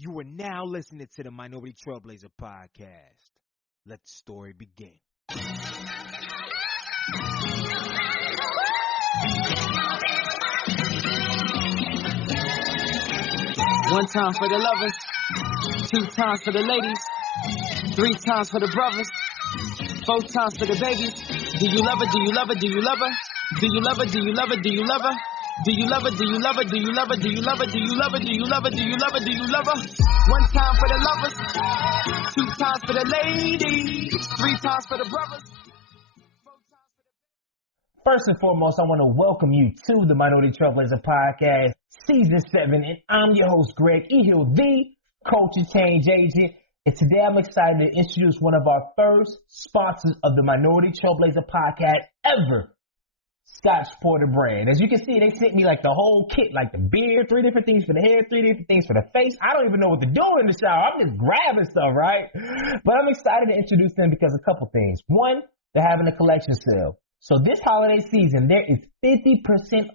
You are now listening to the Minority Trailblazer podcast. Let the story begin. One time for the lovers, two times for the ladies, three times for the brothers, four times for the babies. Do you love her? Do you love her? Do you love her? Do you love her? Do you love her? Do you love her? Do you love her? Do you love her? Do you love her? Do you love her? Do you love her? Do you love her? Do you love her? Do you love her? One time for the lovers, two times for the ladies, three times for the brothers. First and foremost, I want to welcome you to the Minority Trailblazer podcast, season 7, and I'm your host, Greg Ehill, the culture change agent. And today I'm excited to introduce one of our first sponsors of the Minority Trailblazer podcast ever, Scotch Porter brand. As you can see, they sent me like the whole kit, like the beard, 3 different things for the hair, 3 different things for the face. I don't even know what to do in the shower. I'm just grabbing stuff, right? But I'm excited to introduce them because a couple things. One, they're having a collection sale. So this holiday season, there is 50%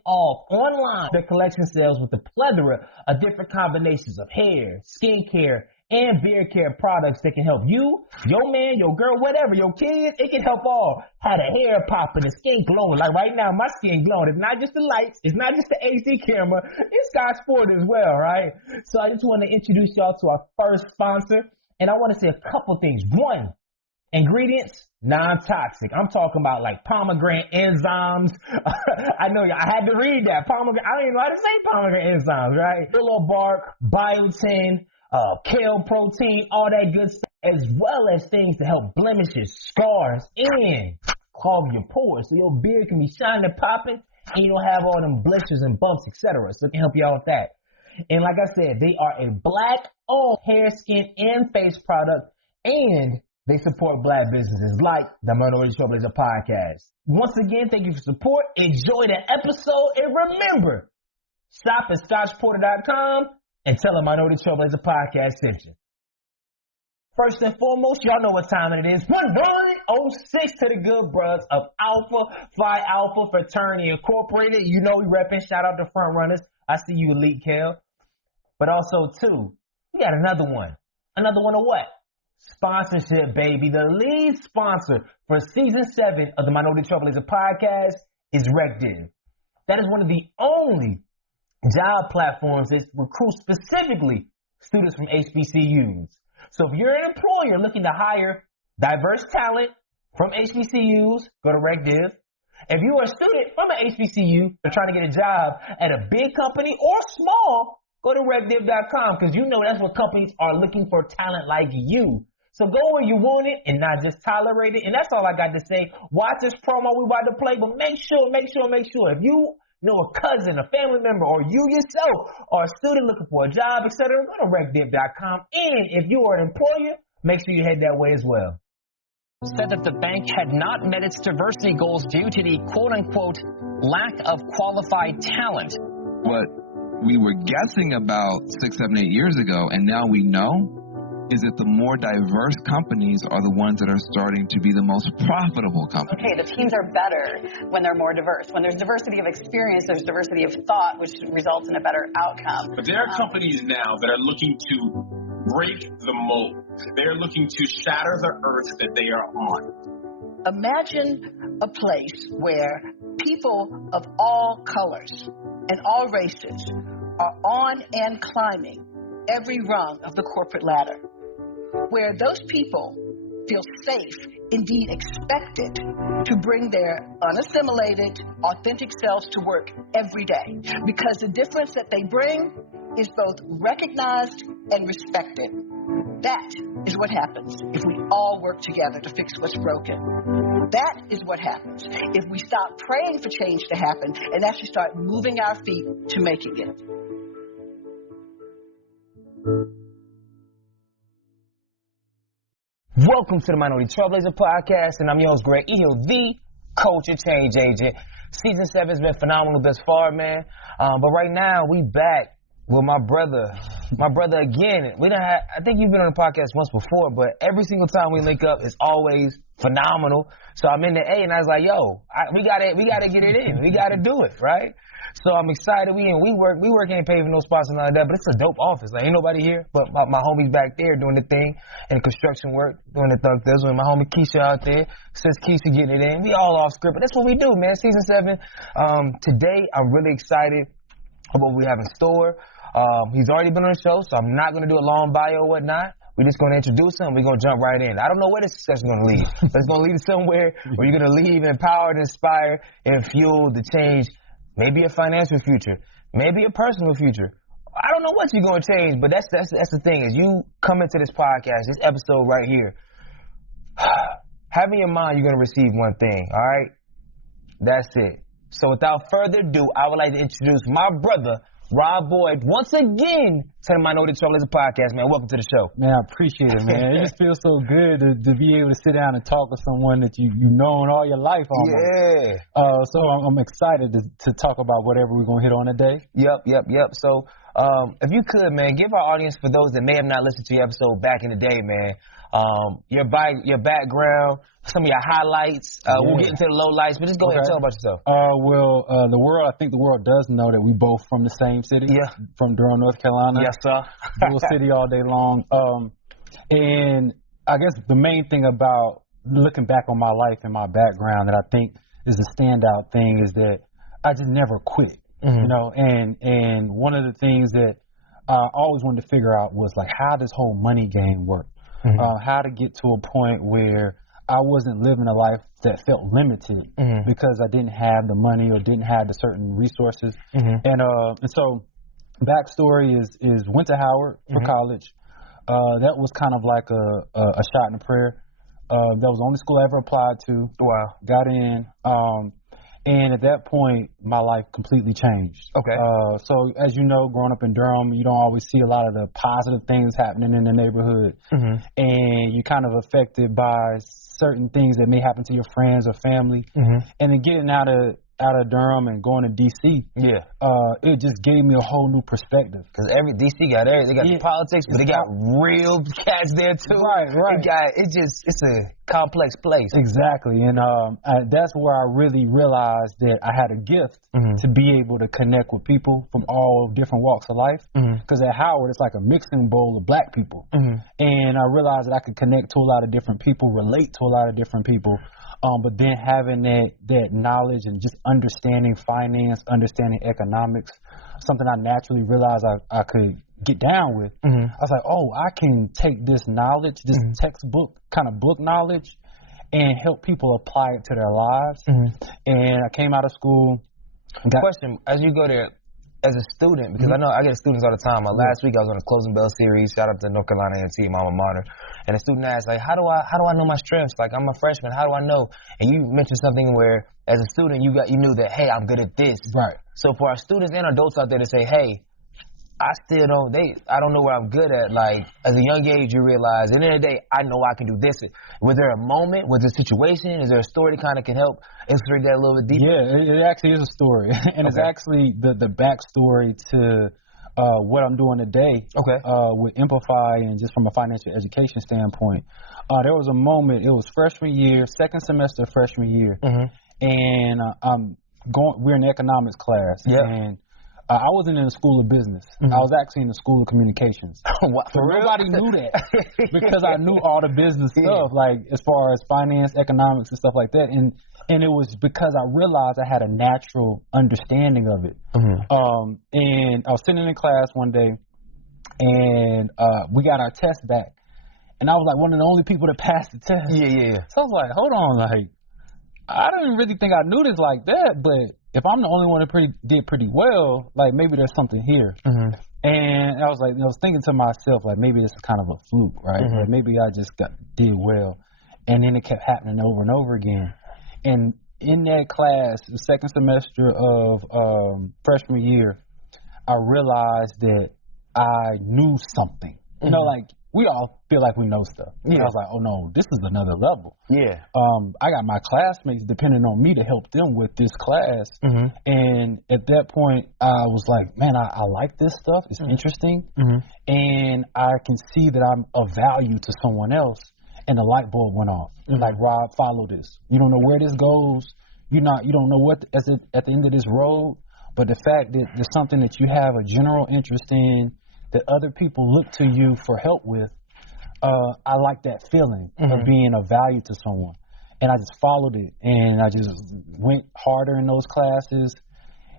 off online. Their collection sales with a plethora of different combinations of hair, skincare, and beard care products that can help you, your man, your girl, whatever, your kids. It can help all. Have the hair popping, the skin glowing. Like right now, my skin glowing. It's not just the lights. It's not just the AC camera. It's Scotch Porter as well, right? So I just want to introduce y'all to our first sponsor. And I want to say a couple things. One, ingredients, non-toxic. I'm talking about like pomegranate enzymes. I know I had to read that. Pomegranate. I don't even know how to say pomegranate enzymes, right? Willow bark, biotin, kale protein, all that good stuff, as well as things to help blemishes, scars, and clog your pores so your beard can be shining and popping and you don't have all them blisters and bumps, etc. So it can help you out with that. And like I said, they are a black-owned hair, skin, and face product, and they support black businesses like the Minority Trailblazer podcast. Once again, thank you for support. Enjoy the episode. And remember, shop at scotchporter.com and tell them Minority Trailblazer podcast sent you. First and foremost, y'all know what time it is. 106 to the good brothers of Alpha Phi Alpha Fraternity Incorporated. You know we repping. Shout out to front runners. I see you, Elite Kel. But also, too, we got another one. Another one of what? Sponsorship, baby. The lead sponsor for season 7 of the Minority Trailblazer podcast is RecDiv. That is one of the only job platforms that recruit specifically students from HBCUs. So if you're an employer looking to hire diverse talent from HBCUs, go to RecDiv. If you are a student from an HBCU or trying to get a job at a big company or small, go to RecDiv.com because you know that's what companies are looking for, talent like you. So go where you want it and not just tolerate it. And that's all I got to say. Watch this promo we about to play, but make sure. If you know a cousin, a family member, or you yourself are a student looking for a job, etc., go to RecDiv.com. And if you are an employer, make sure you head that way as well. Said that the bank had not met its diversity goals due to the quote-unquote lack of qualified talent. What we were guessing about 6, 7, 8 years ago, and now we know, is that the more diverse companies are the ones that are starting to be the most profitable companies. Okay, the teams are better when they're more diverse. When there's diversity of experience, there's diversity of thought, which results in a better outcome. But there are companies now that are looking to break the mold. They're looking to shatter the earth that they are on. Imagine a place where people of all colors and all races are on and climbing every rung of the corporate ladder, where those people feel safe, indeed expected, to bring their unassimilated, authentic selves to work every day, because the difference that they bring is both recognized and respected. That is what happens if we all work together to fix what's broken. That is what happens if we stop praying for change to happen and actually start moving our feet to making it. Welcome to the Minority Trailblazer podcast, and I'm your host, Greg Ehill, the culture change agent. Season 7 has been phenomenal thus far, man. But right now, we back with my brother again. I think you've been on the podcast once before, but every single time we link up, it's always phenomenal. So I'm in the A, and I was like, yo, we gotta get it in. We gotta do it, right? So I'm excited. We work ain't paving no spots and all that, but it's a dope office. Like, ain't nobody here, but my homies back there doing the thing and construction work, doing the thug this with my homie Keisha out there. Since Keisha getting it in, we all off script, but that's what we do, man. Season 7. Today I'm really excited about what we have in store. He's already been on the show, so I'm not gonna do a long bio or whatnot. We're just going to introduce him. We're going to jump right in. I don't know where this discussion is going to lead, but it's going to lead us somewhere where you're going to leave empowered, inspired, and fueled to change maybe a financial future, maybe a personal future. I don't know what you're going to change, but that's the thing. As you come into this podcast, this episode right here, have in your mind you're going to receive one thing, all right? That's it. So without further ado, I would like to introduce my brother, Rob Boyd, once again to the Minority Trailblazer podcast, man. Welcome to the show. Man, I appreciate it, man. It just feels so good to be able to sit down and talk with someone that you've known all your life almost. Yeah. So I'm excited to talk about whatever we're going to hit on today. Yep. So if you could, man, give our audience, for those that may have not listened to your episode back in the day, man, your background, some of your highlights. We'll get into the lowlights, but just go ahead and tell about yourself. I think the world does know that we both from the same city. Yeah. From Durham, North Carolina. Yes, sir. Bull City all day long. And I guess the main thing about looking back on my life and my background that I think is the standout thing is that I just never quit. Mm-hmm. You know, and one of the things that I always wanted to figure out was like how this whole money game worked. Mm-hmm. How to get to a point where I wasn't living a life that felt limited because I didn't have the money or didn't have the certain resources. Mm-hmm. And so backstory is went to Howard for college. That was kind of like a shot in the prayer. That was the only school I ever applied to. Wow. Got in. And at that point, my life completely changed. Okay. So as you know, growing up in Durham, you don't always see a lot of the positive things happening in the neighborhood. Mm-hmm. And you're kind of affected by certain things that may happen to your friends or family. Mm-hmm. And then getting out of Durham and going to D.C., it just gave me a whole new perspective. Because D.C. got everything. They got the politics, but they got real cats there, too. Right. It's a complex place. Exactly. And that's where I really realized that I had a gift to be able to connect with people from all different walks of life. Because at Howard, it's like a mixing bowl of black people. And I realized that I could connect to a lot of different people, relate to a lot of different people. But then having that knowledge and just understanding finance, understanding economics, something I naturally realized I could get down with. I was like, I can take this knowledge, this textbook kind of book knowledge, and help people apply it to their lives. And I came out of school. Question, as you go there, as a student, because I know I get students all the time. Last week I was on a Closing Bell series. Shout out to North Carolina A&T, my alma mater. And a student asked, like, how do I know my strengths? Like, I'm a freshman. How do I know? And you mentioned something where, as a student, you knew that, hey, I'm good at this. Right. So for our students and adults out there to say, hey, I don't know where I'm good at. Like, as a young age, you realize, at the end of the day, I know I can do this. Was there a moment? Was there a situation? Is there a story that kind of can help illustrate that a little bit deeper? Yeah, it actually is a story. And it's actually the backstory to what I'm doing today with Amplify and just from a financial education standpoint. There was a moment, it was freshman year, second semester freshman year, and we're in economics class. And I wasn't in the school of business. I was actually in the school of communications. So nobody knew that because I knew all the business stuff, like as far as finance, economics, and stuff like that. And it was because I realized I had a natural understanding of it. And I was sitting in class one day, and we got our test back. And I was like one of the only people that passed the test. Yeah. So I was like, hold on, like, I didn't really think I knew this like that, but if I'm the only one that did pretty well, like maybe there's something here. And I was thinking to myself, like maybe this is kind of a fluke, right? Like maybe I just did well. And then it kept happening over and over again. And in that class, the second semester of freshman year, I realized that I knew something. You know, like we all feel like we know stuff. And I was like, oh no, this is another level. I got my classmates depending on me to help them with this class. And at that point, I was like, man, I like this stuff. It's interesting. And I can see that I'm of value to someone else. and the light bulb went off. Like, Rob, follow this. You don't know where this goes. You don't know what at the end of this road. But the fact that there's something that you have a general interest in, that other people look to you for help with, I like that feeling of being of value to someone. And I just followed it, and I just went harder in those classes.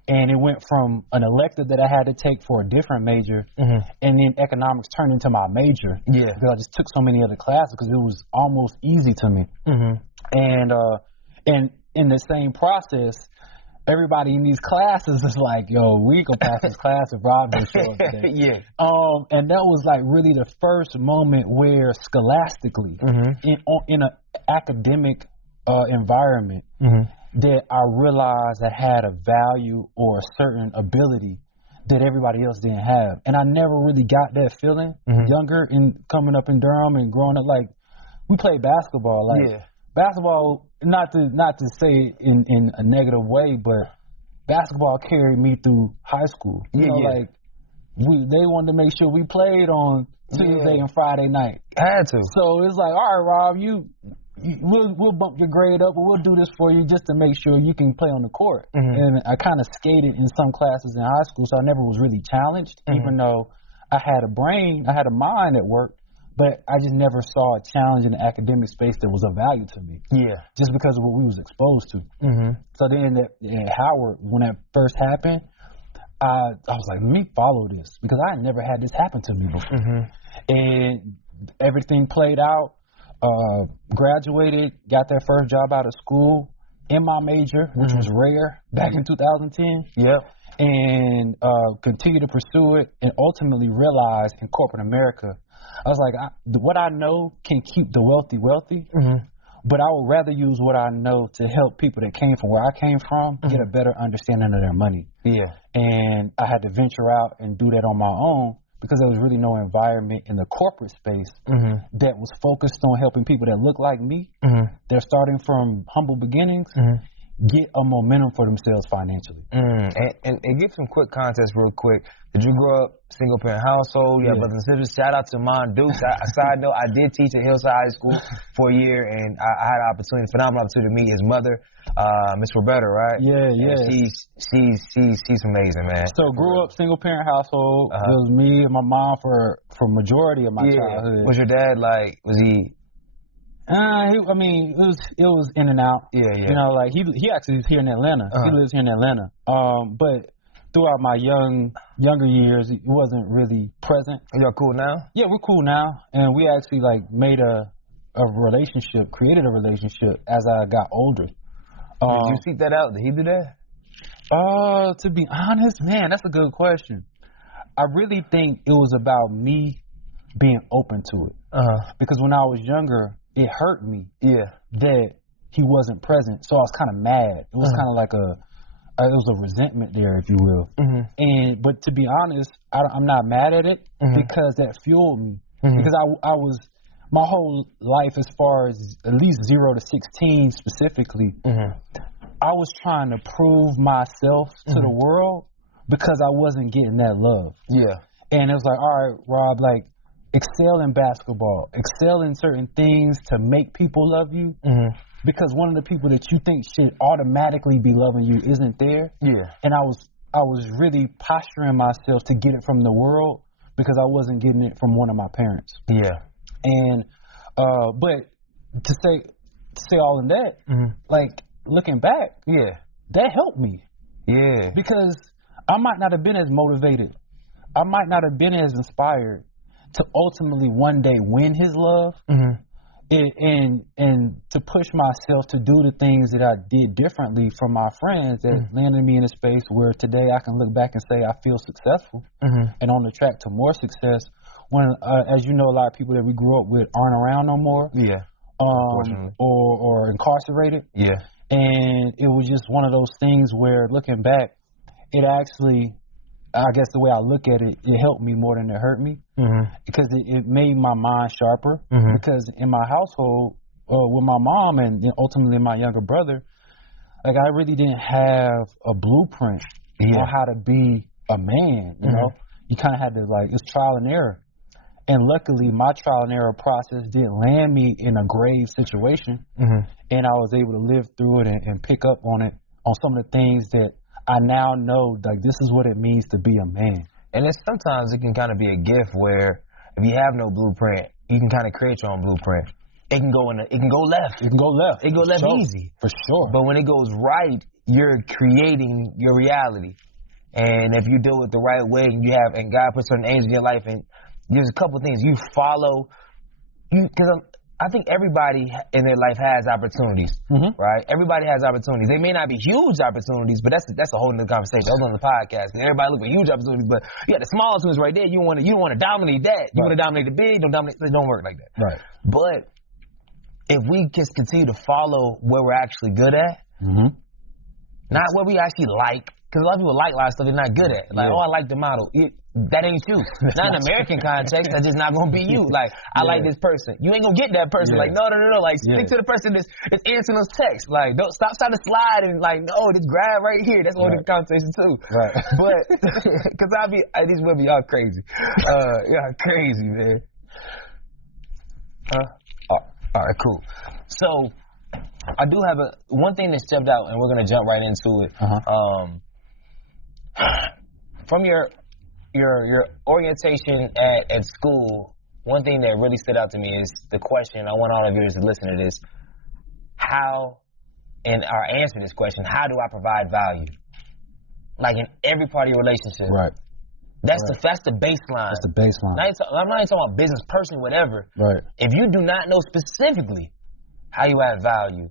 And it went from an elective that I had to take for a different major, and then economics turned into my major. Yeah. Because I just took so many other classes because it was almost easy to me. And in the same process, everybody in these classes is like, yo, we gonna pass this class if Rob don't show up today. Yeah. And that was like really the first moment where scholastically, in an academic environment, that I realized I had a value or a certain ability that everybody else didn't have. And I never really got that feeling younger and coming up in Durham and growing up. Like, we played basketball. Like, basketball, not to say in a negative way, but basketball carried me through high school. Like, they wanted to make sure we played on Tuesday and Friday night. I had to. So it's like, all right, Rob, we'll bump your grade up, but we'll do this for you just to make sure you can play on the court. And I kind of skated in some classes in high school, so I never was really challenged, even though I had a mind at work. But I just never saw a challenge in the academic space that was of value to me. Yeah. Just because of what we was exposed to. So then at Howard, when that first happened, I was like, let me follow this, because I had never had this happen to me before. And everything played out. Graduated, got that first job out of school in my major, which was rare back in 2010. Yep. And continued to pursue it, and ultimately realized in corporate America, I was like, what I know can keep the wealthy wealthy, but I would rather use what I know to help people that came from where I came from get a better understanding of their money. Yeah. And I had to venture out and do that on my own, because there was really no environment in the corporate space that was focused on helping people that look like me. They're starting from humble beginnings, get a momentum for themselves financially. And give some quick context real quick. Did you grow up single-parent household? You have brothers and sisters? Shout out to Mon Dukes. Side note, I did teach at Hillside High School for a year, and I had an phenomenal opportunity to meet his mother, Miss Roberta, right? Yeah. She's amazing, man. So grew up single-parent household. It was me and my mom for majority of my childhood. Was your dad like? Was he? It was in and out. Yeah. You know, like he actually is here in Atlanta. He lives here in Atlanta. But throughout my younger years, he wasn't really present. Y'all cool now? Yeah, we're cool now, and we actually like made created a relationship as I got older. Did you seek that out? Did he do that? To be honest, man, that's a good question. I really think it was about me being open to it. Because when I was younger, it hurt me that he wasn't present. So I was kind of mad. It was kind of like it was a resentment there, if you will. But to be honest, I'm not mad at it because that fueled me. Because I was, my whole life, as far as at least 0 to 16 specifically, I was trying to prove myself to the world because I wasn't getting that love. Yeah. And it was like, all right, Rob, like, excel in basketball, excel in certain things to make people love you, because one of the people that you think should automatically be loving you isn't there. Yeah. And I was really posturing myself to get it from the world because I wasn't getting it from one of my parents. Yeah. And but to say all in that, like, looking back, that helped me. Yeah. Because I might not have been as motivated. I might not have been as inspired to ultimately one day win his love, and to push myself to do the things that I did differently from my friends that landed me in a space where today I can look back and say I feel successful and on the track to more success. When, as you know, a lot of people that we grew up with aren't around no more. Yeah. Or incarcerated. Yeah. And it was just one of those things where, looking back, it actually, I guess the way I look at it, it helped me more than it hurt me, because it made my mind sharper. Because in my household, with my mom and ultimately my younger brother, like, I really didn't have a blueprint on how to be a man. You know, you kind of had to, like, it's trial and error. And luckily, my trial and error process didn't land me in a grave situation. And I was able to live through it and pick up on it, on some of the things that I now know, like, this is what it means to be a man. And sometimes it can kind of be a gift where if you have no blueprint, you can kind of create your own blueprint. It can go left. It can go left. It can go left easy. For sure. But when it goes right, you're creating your reality. And if you do it the right way, and God puts certain angels in your life, and there's a couple things you follow. Because I think everybody in their life has opportunities, right? Everybody has opportunities. They may not be huge opportunities, but that's a whole other conversation. That's on the podcast. Everybody look for huge opportunities, but you got the small ones right there. You don't want to dominate that. You want to dominate the big. Don't dominate. It don't work like that. Right. But if we just continue to follow where we're actually good at, not what we actually like, because a lot of people like a lot of stuff they're not good at. Like, I like the model. That ain't you. Not in American context. That's just not going to be you. Like, I like this person. You ain't going to get that person. Like, no. Like, stick to the person that's answering those texts. Like, don't stop trying to slide and, like, no, just grab right here. That's one of the conversations, too. Right. But, because these women, y'all crazy. Y'all crazy, man. All right, cool. So, I do have one thing that stepped out, and we're going to jump right into it. From your orientation at school, one thing that really stood out to me is the question. I want all of you to listen to this. Answer this question, how do I provide value? Like in every part of your relationship. Right. That's the baseline. That's the baseline. I'm not even talking about business, personally, whatever. Right. If you do not know specifically how you add value.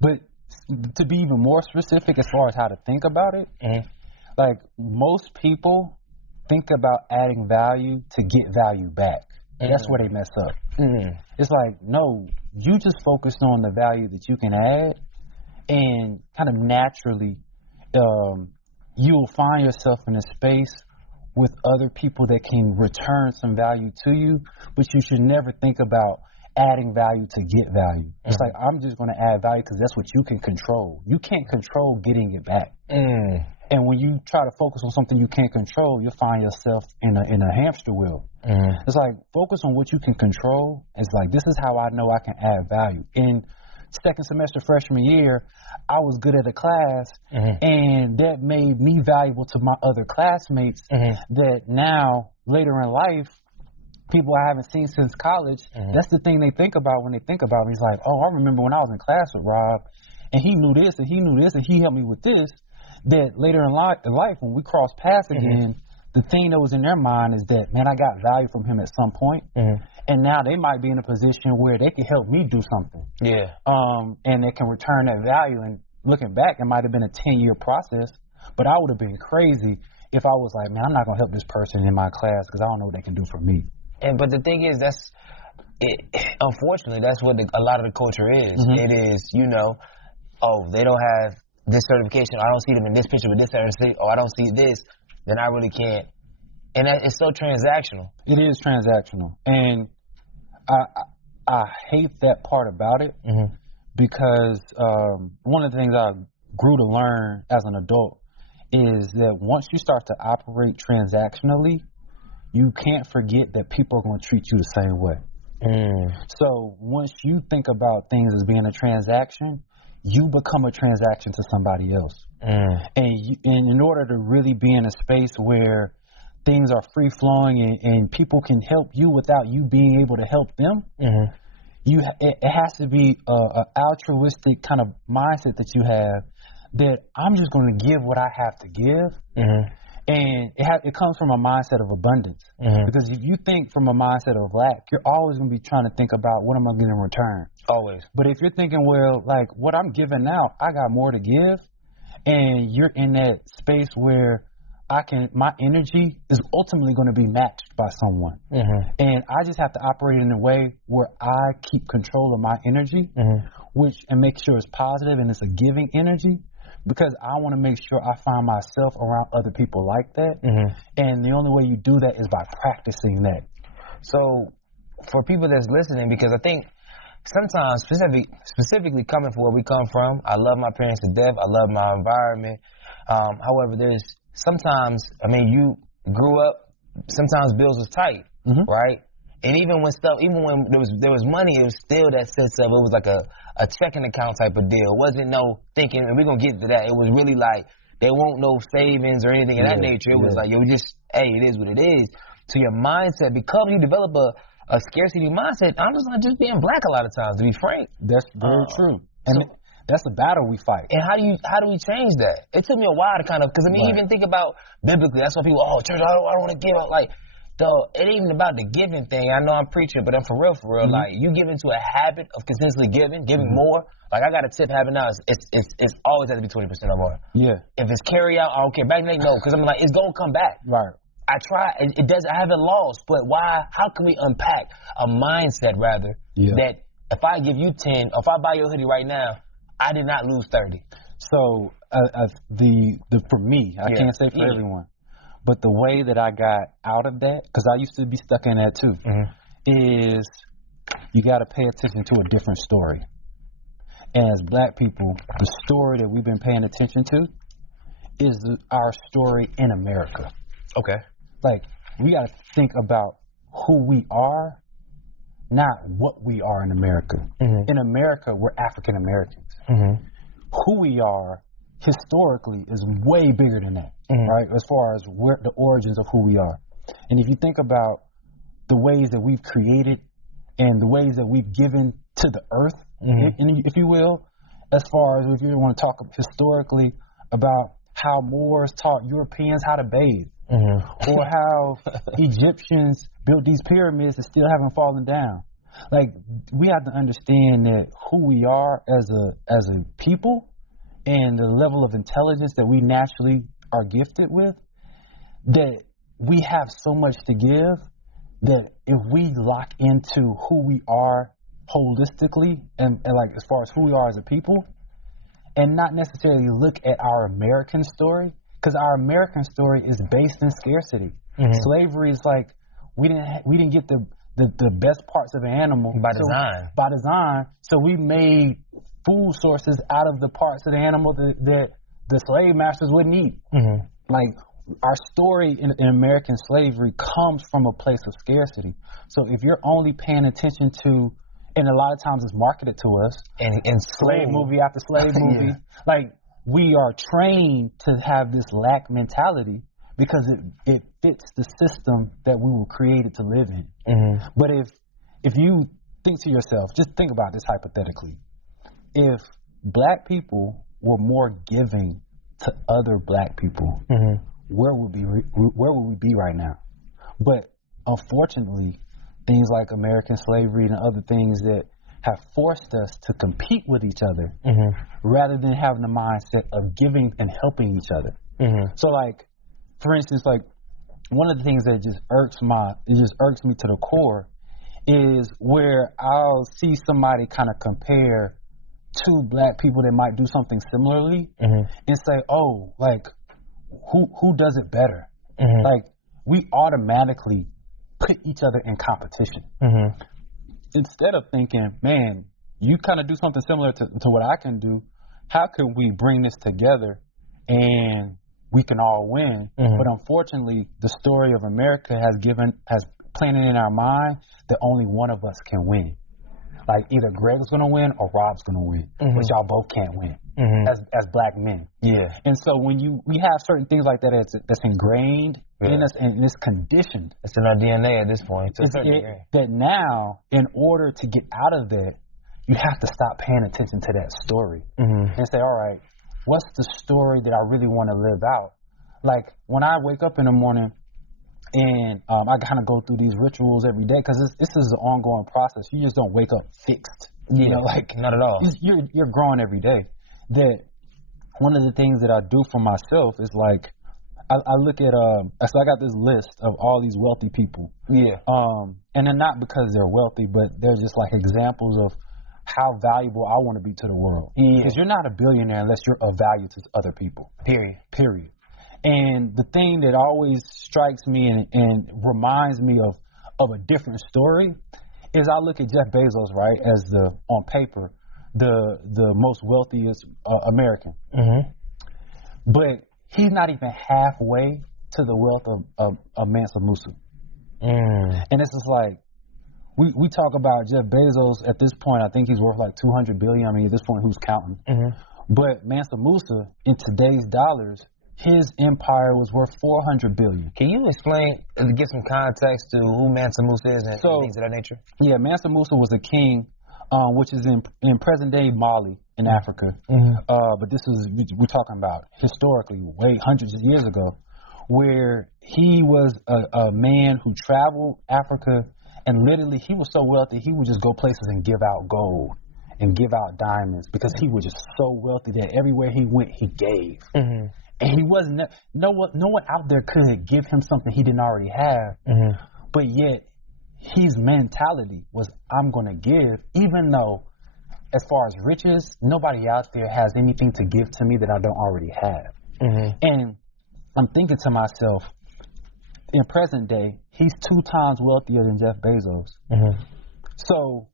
But to be even more specific as far as how to think about it, like most people think about adding value to get value back. And that's where they mess up. It's like, no, you just focus on the value that you can add, and kind of naturally you'll find yourself in a space with other people that can return some value to you, but you should never think about adding value to get value. It's like, I'm just going to add value because that's what you can control. You can't control getting it back. And when you try to focus on something you can't control, you'll find yourself in a hamster wheel. It's like, focus on what you can control. It's like, this is how I know I can add value. In second semester freshman year, I was good at a class, and that made me valuable to my other classmates that now, later in life, people I haven't seen since college, that's the thing they think about when they think about me. It's like, oh, I remember when I was in class with Rob, and he knew this, and he knew this, and he helped me with this, that later in life, when we cross paths again, the thing that was in their mind is that, man, I got value from him at some point, and now they might be in a position where they can help me do something. And they can return that value, and looking back, it might have been a 10-year process, but I would have been crazy if I was like, man, I'm not going to help this person in my class because I don't know what they can do for me. But the thing is, unfortunately, that's what a lot of the culture is. It is, they don't have this certification. I don't see them in this picture with this certification. I don't see this. Then I really can't. And it's so transactional. It is transactional. And I hate that part about it because one of the things I grew to learn as an adult is that once you start to operate transactionally, you can't forget that people are going to treat you the same way. So once you think about things as being a transaction, you become a transaction to somebody else. And in order to really be in a space where things are free-flowing and people can help you without you being able to help them, it has to be an altruistic kind of mindset that you have, that I'm just going to give what I have to give. And it comes from a mindset of abundance. Because if you think from a mindset of lack, you're always going to be trying to think about, what am I getting in return? Always. But if you're thinking, well, like, what I'm giving out, I got more to give, and you're in that space where my energy is ultimately going to be matched by someone. And I just have to operate in a way where I keep control of my energy, and make sure it's positive and it's a giving energy. Because I want to make sure I find myself around other people like that. And the only way you do that is by practicing that. So for people that's listening, because I think sometimes, specifically coming from where we come from, I love my parents to death. I love my environment. However, there's sometimes, you grew up, sometimes bills was tight, right? And even when there was money, it was still that sense of, it was like a checking account type of deal. It wasn't no thinking, and we're going to get to that. It was really like, they won't no savings or anything of that nature. It was like, it is what it is. So your mindset, because you develop a scarcity mindset, I'm just being black a lot of times, to be frank. That's very true. And that's the battle we fight. And how do we change that? It took me a while to kind of, because even think about biblically, that's why people, church, I don't want to give up. Like, it ain't even about the giving thing. I know I'm preaching, but I'm for real. Mm-hmm. Like, you get into a habit of consistently giving more. Like, I got a tip habit now. It's always has to be 20% or more. Yeah. If it's carry out, I don't care. Back then, no, because I'm like, it's gonna come back. Right. I try. It does. I haven't lost, but why? How can we unpack a mindset rather that if I give you 10, or if I buy your hoodie right now, I did not lose 30. So for me, I can't say for everyone, but the way that I got out of that, because I used to be stuck in that too, is you got to pay attention to a different story. And as black people, the story that we've been paying attention to is our story in America. Okay. Like, we got to think about who we are, not what we are in America. Mm-hmm. In America, we're African Americans. Mm-hmm. Who we are historically is way bigger than that, right? As far as the origins of who we are. And if you think about the ways that we've created and the ways that we've given to the earth, if you will, as far as if you want to talk historically about how Moors taught Europeans how to bathe, or how Egyptians built these pyramids that still haven't fallen down. Like, we have to understand that who we are as a people and the level of intelligence that we naturally are gifted with, that we have so much to give that if we lock into who we are holistically and like as far as who we are as a people, and not necessarily look at our American story, because our American story is based in scarcity. Slavery is like we didn't get the best parts of an animal by design. By design, so we made food sources out of the parts of the animal that the slave masters wouldn't eat. Like, our story in American slavery comes from a place of scarcity. So if you're only paying attention to, and a lot of times it's marketed to us, and slave movie after slave movie, like, we are trained to have this lack mentality because it fits the system that we were created to live in. But if you think to yourself, just think about this hypothetically, if black people were more giving to other black people, where would we be right now? But unfortunately, things like American slavery and other things that have forced us to compete with each other rather than having the mindset of giving and helping each other. So, like, for instance, like, one of the things that just irks me to the core is where I'll see somebody kind of compare two black people that might do something similarly and say, oh, like, who does it better? Like, we automatically put each other in competition. Instead of thinking, man, you kind of do something similar to what I can do, how can we bring this together and we can all win? But unfortunately, the story of America has planted in our mind that only one of us can win. Like, either Greg's going to win or Rob's going to win, but y'all both can't win as black men. And so when we have certain things like that that's ingrained in us and it's conditioned. It's in our DNA at this point. That now, in order to get out of that, you have to stop paying attention to that story and say, all right, what's the story that I really want to live out? Like, when I wake up in the morning, and I kind of go through these rituals every day because this is an ongoing process. You just don't wake up fixed. You know, like, not at all. You're growing every day. That one of the things that I do for myself is, like, I look at so I got this list of all these wealthy people. And they're not because they're wealthy, but they're just like examples of how valuable I want to be to the world. Because you're not a billionaire unless you're of value to other people. Period. And the thing that always strikes me and reminds me of a different story is I look at Jeff Bezos, right, as on paper, the most wealthiest American. But he's not even halfway to the wealth of Mansa Musa. And it's just like, we talk about Jeff Bezos at this point. I think he's worth like $200 billion. I mean, at this point, who's counting? But Mansa Musa, in today's dollars, his empire was worth $400 billion. Can you explain, give some context to who Mansa Musa is and things of that nature? Yeah, Mansa Musa was a king, which is in present-day Mali in Africa. But this is, we're talking about historically, way hundreds of years ago, where he was a man who traveled Africa, and literally he was so wealthy, he would just go places and give out gold and give out diamonds because he was just so wealthy that everywhere he went, he gave. And he wasn't, no one out there could give him something he didn't already have. But yet, his mentality was, I'm going to give, even though, as far as riches, nobody out there has anything to give to me that I don't already have. And I'm thinking to myself, in present day, he's 2 times wealthier than Jeff Bezos. So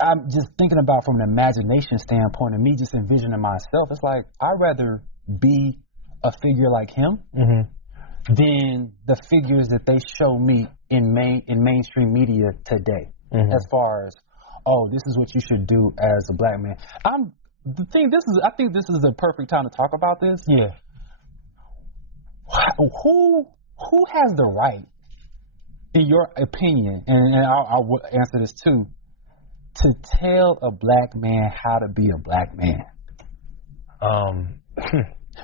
I'm just thinking about from an imagination standpoint and me just envisioning myself, it's like, I'd rather be a figure like him than the figures that they show me in mainstream media today. As far as, oh, this is what you should do as a black man. I think this is the perfect time to talk about this. Yeah. Who has the right, in your opinion, and I'll answer this too, to tell a black man how to be a black man?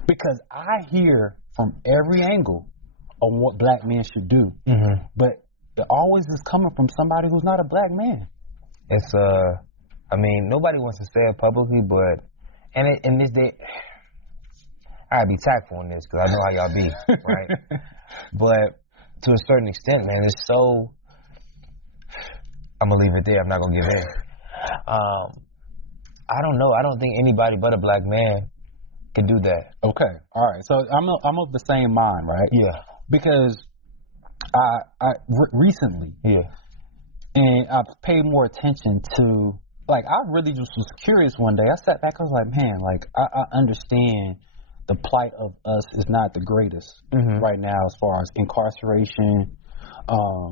Because I hear from every angle on what black men should do, but it always is coming from somebody who's not a black man. It's I mean, nobody wants to say it publicly, but in this day, I gotta be tactful on this because I know how y'all be, right? But to a certain extent, man, it's so. I'm gonna leave it there. I'm not gonna give in. I don't know. I don't think anybody but a black man can do that. Okay, all right. So I'm of the same mind, right? Yeah. Because recently, and I've paid more attention to, like, I really just was curious one day. I sat back, I was like, man, like, I understand the plight of us is not the greatest right now as far as incarceration,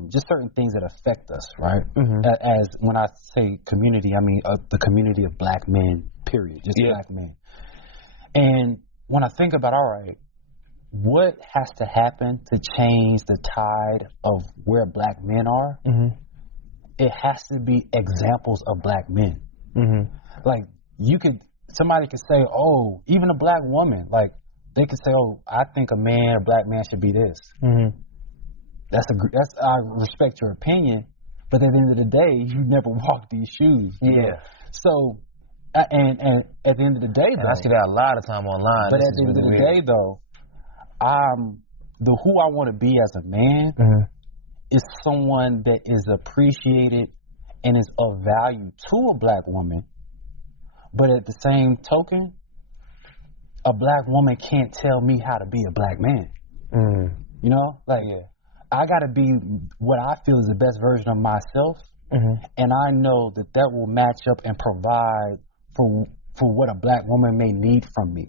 just certain things that affect us, right? As when I say community, I mean the community of black men, period, just black men. And when I think about, all right, what has to happen to change the tide of where black men are? It has to be examples of black men. Like, somebody could say, oh, even a black woman, like, they could say, oh, I think a black man should be this. I respect your opinion, but at the end of the day, you never walked these shoes. So, and at the end of the day, though, I see that a lot of time online. But at the end of the day, though, who I want to be as a man is someone that is appreciated and is of value to a black woman. But at the same token, a black woman can't tell me how to be a black man. You know, like, I got to be what I feel is the best version of myself, and I know that will match up and provide for what a black woman may need from me.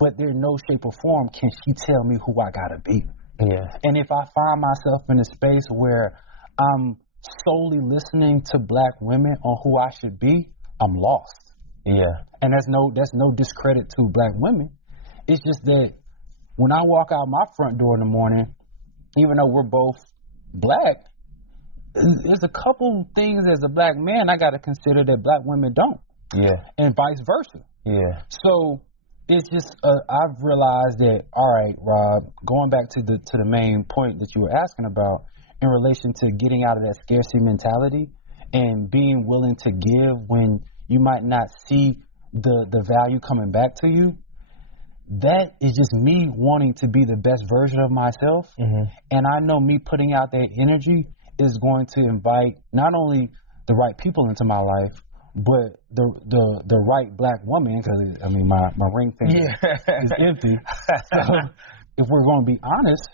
But there's no shape or form can she tell me who I got to be. And if I find myself in a space where I'm solely listening to black women on who I should be, I'm lost. And that's no discredit to black women. It's just that when I walk out my front door in the morning, even though we're both black, there's a couple things as a black man I got to consider that black women don't. And vice versa. So it's just I've realized that, all right, Rob, going back to the main point that you were asking about in relation to getting out of that scarcity mentality and being willing to give when you might not see the value coming back to you. That is just me wanting to be the best version of myself. And I know me putting out that energy is going to invite not only the right people into my life, but the right black woman, because, I mean, my ring finger is empty. So if we're going to be honest,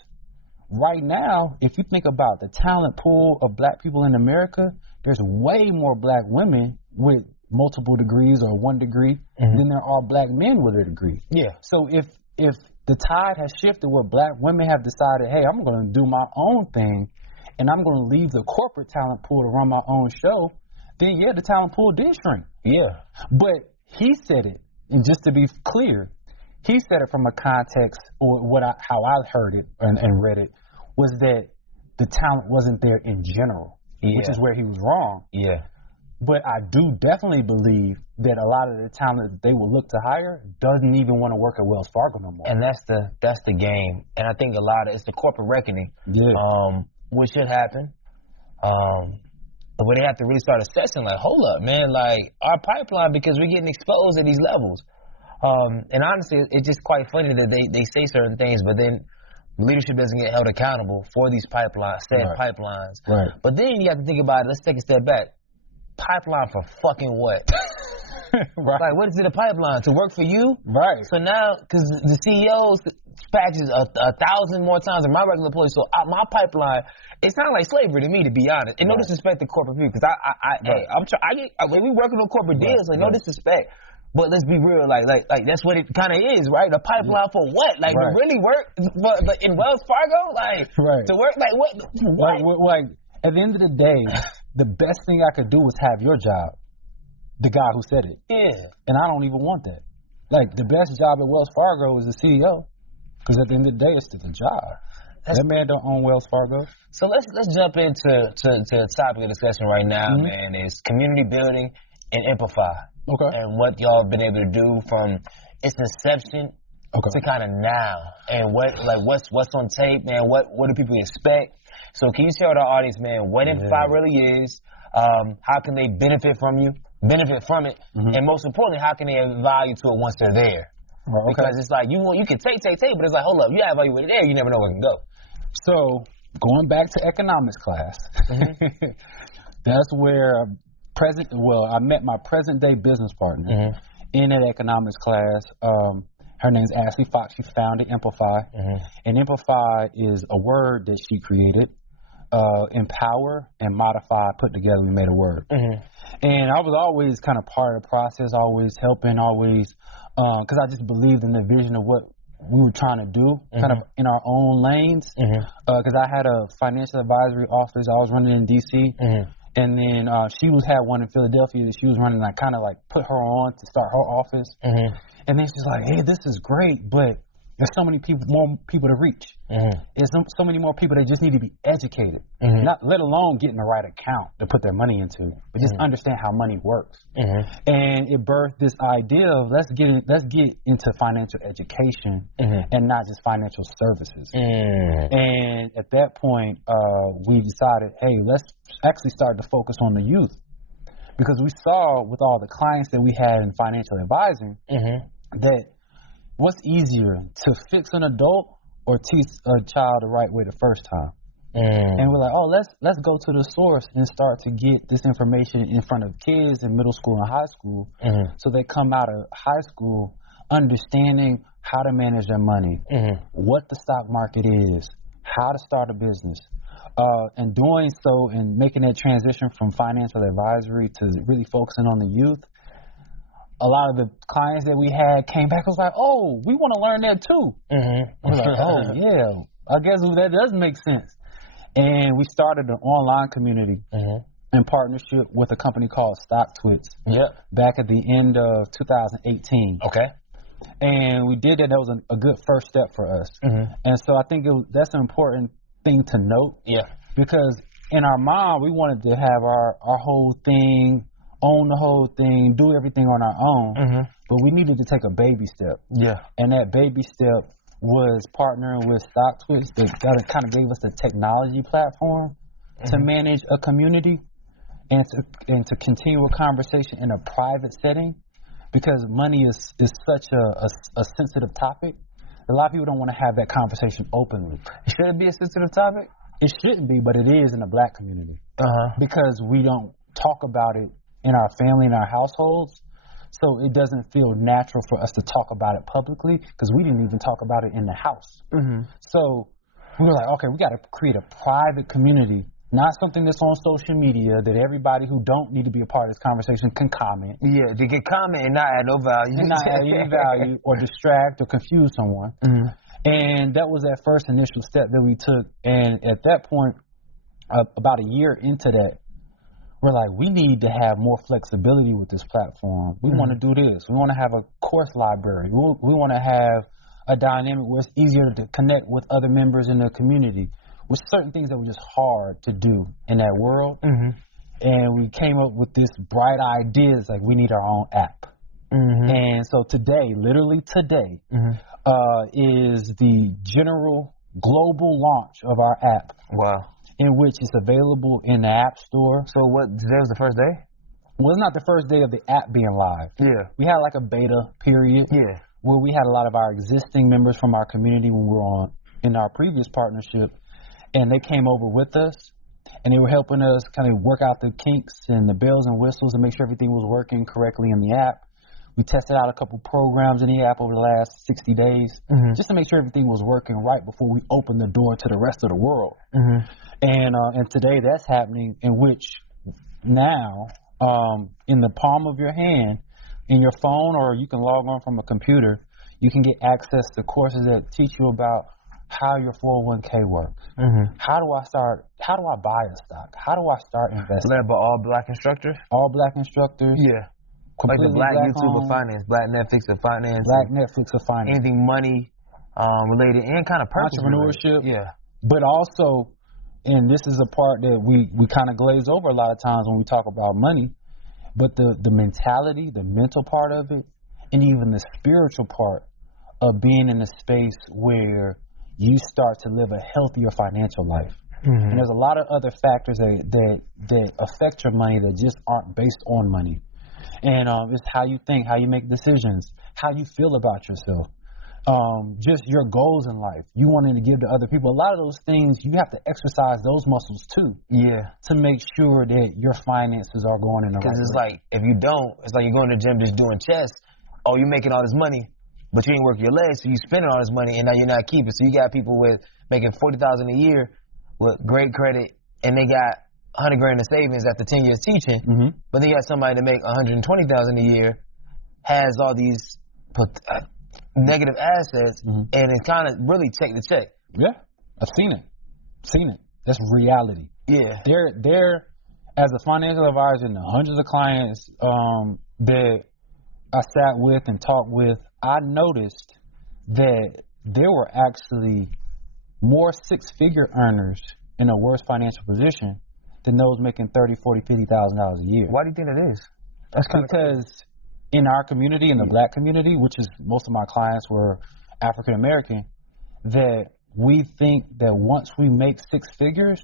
right now, if you think about the talent pool of black people in America, there's way more black women with multiple degrees or 1 degree than there are black men with a degree. So if the tide has shifted where black women have decided, hey, I'm going to do my own thing and I'm going to leave the corporate talent pool to run my own show, then yeah, the talent pool did shrink. Yeah. But he said it, and just to be clear, he said it from a context, or how I heard it and read it, was that the talent wasn't there in general, which is where he was wrong. Yeah. But I do definitely believe that a lot of the talent that they will look to hire doesn't even want to work at Wells Fargo no more. And that's the game. And I think it's the corporate reckoning. Yeah. Which should happen. But when they have to really start assessing, like, hold up, man, like our pipeline, because we're getting exposed at these levels. And honestly, it's just quite funny that they say certain things, but then leadership doesn't get held accountable for these pipelines. Right. But then you have to think about it. Let's take a step back. Pipeline for fucking what? Right. Like, what is it a pipeline? To work for you? Right. So now, because the CEOs packages 1,000 more times than my regular employees, so my pipeline, it's not like slavery to me, to be honest. And no disrespect to corporate people, because we working on corporate deals, like no disrespect. But let's be real, like that's what it kind of is, right? A pipeline for what? Like to really work but in Wells Fargo, like to work like what? Like at the end of the day, the best thing I could do was have your job. The guy who said it. Yeah. And I don't even want that. Like the best job at Wells Fargo is the CEO, because at the end of the day, it's the job. That man don't own Wells Fargo. So let's jump into the topic of discussion right now, man. Is community building and Amplify. Okay. And what y'all have been able to do from its inception to kind of now, and what's on tape, man. What do people expect? So can you tell our audience, man, what Amplify really is? How can they benefit from it, and most importantly, how can they add value to it once they're there? Because it's like you can take, but it's like, hold up, you have value with it there, you never know where it can go. So going back to economics class, that's where I met my present day business partner in that economics class. Her name's Ashley Fox. She founded Amplify, and Amplify is a word that she created. Empower and modify put together and made a word. And I was always kind of part of the process, always helping, because I just believed in the vision of what we were trying to do, kind of in our own lanes. Because I had a financial advisory office I was running in D.C., and then she had one in Philadelphia that she was running. I kind of like put her on to start her office. And then she's like, hey, this is great, but there's so many more people to reach. There's so many more people that just need to be educated, not let alone getting the right account to put their money into, but just understand how money works. And it birthed this idea of let's get into financial education and not just financial services. And at that point, we decided, hey, let's actually start to focus on the youth, because we saw with all the clients that we had in financial advising that what's easier, to fix an adult or teach a child the right way the first time? And we're like, oh, let's go to the source and start to get this information in front of kids in middle school and high school, so they come out of high school understanding how to manage their money, what the stock market is, how to start a business. And doing so and making that transition from financial advisory to really focusing on the youth, a lot of the clients that we had came back and was like, oh, we want to learn that too. We're like, oh, yeah, I guess that does make sense. And we started an online community in partnership with a company called StockTwits back at the end of 2018. And we did that. That was a good first step for us. And so I think that's an important thing to note. Because in our mind, we wanted to have our whole thing, own the whole thing, do everything on our own, but we needed to take a baby step. And that baby step was partnering with StockTwits that kind of gave us the technology platform to manage a community and to continue a conversation in a private setting, because money is such a sensitive topic. A lot of people don't want to have that conversation openly. Should it be a sensitive topic? It shouldn't be, but it is in the black community, because we don't talk about it in our family, in our households. So it doesn't feel natural for us to talk about it publicly, because we didn't even talk about it in the house. So we were like, okay, we got to create a private community, not something that's on social media that everybody who don't need to be a part of this conversation can comment. They can comment and not add no value. And not add any value or distract or confuse someone. And that was that first initial step that we took. And at that point, about a year into that, we're like, we need to have more flexibility with this platform. We want to do this. We want to have a course library. We want to have a dynamic where it's easier to connect with other members in the community, with certain things that were just hard to do in that world. And we came up with this bright idea. It's like, we need our own app. And so today, literally today, is the general global launch of our app. Wow. In which it's available in the App Store. So today was the first day? Well, it's not the first day of the app being live. Yeah. We had like a beta period. Yeah. Where we had a lot of our existing members from our community when we were in our previous partnership, and they came over with us, and they were helping us kind of work out the kinks and the bells and whistles and make sure everything was working correctly in the app. We tested out a couple programs in the app over the last 60 days just to make sure everything was working right before we opened the door to the rest of the world. And today that's happening, in which now in the palm of your hand, in your phone, or you can log on from a computer, you can get access to courses that teach you about how your 401k works. How do I buy a stock? How do I start investing? Led by all black instructors? All black instructors. Yeah. Like the black YouTube of finance, black Netflix of finance. Black Netflix of finance. Anything money related and kind of purpose entrepreneurship. Related. Yeah. But also, and this is a part that we kind of glaze over a lot of times when we talk about money, but the mentality, the mental part of it, and even the spiritual part of being in a space where you start to live a healthier financial life. And there's a lot of other factors that affect your money that just aren't based on money. And it's how you think, how you make decisions, how you feel about yourself, just your goals in life, you wanting to give to other people. A lot of those things, you have to exercise those muscles too. Yeah. To make sure that your finances are going in the right way. Because it's like, if you don't, it's like you're going to the gym just doing chest. Oh, you're making all this money, but you ain't working your legs, so you spending all this money, and now you're not keeping. So you got people with making $40,000 a year with great credit, and they got $100,000 in savings after 10 years teaching, but then you got somebody to make $120,000 a year, has all these negative assets, and it kind of really check the check. Yeah, I've seen it. That's reality. Yeah. There, as a financial advisor, and the hundreds of clients that I sat with and talked with, I noticed that there were actually more six-figure earners in a worse financial position than those making $30,000, $40,000, $50,000 a year. Why do you think that is? That's because in our community, in the black community, which is most of my clients were African American, that we think that once we make six figures,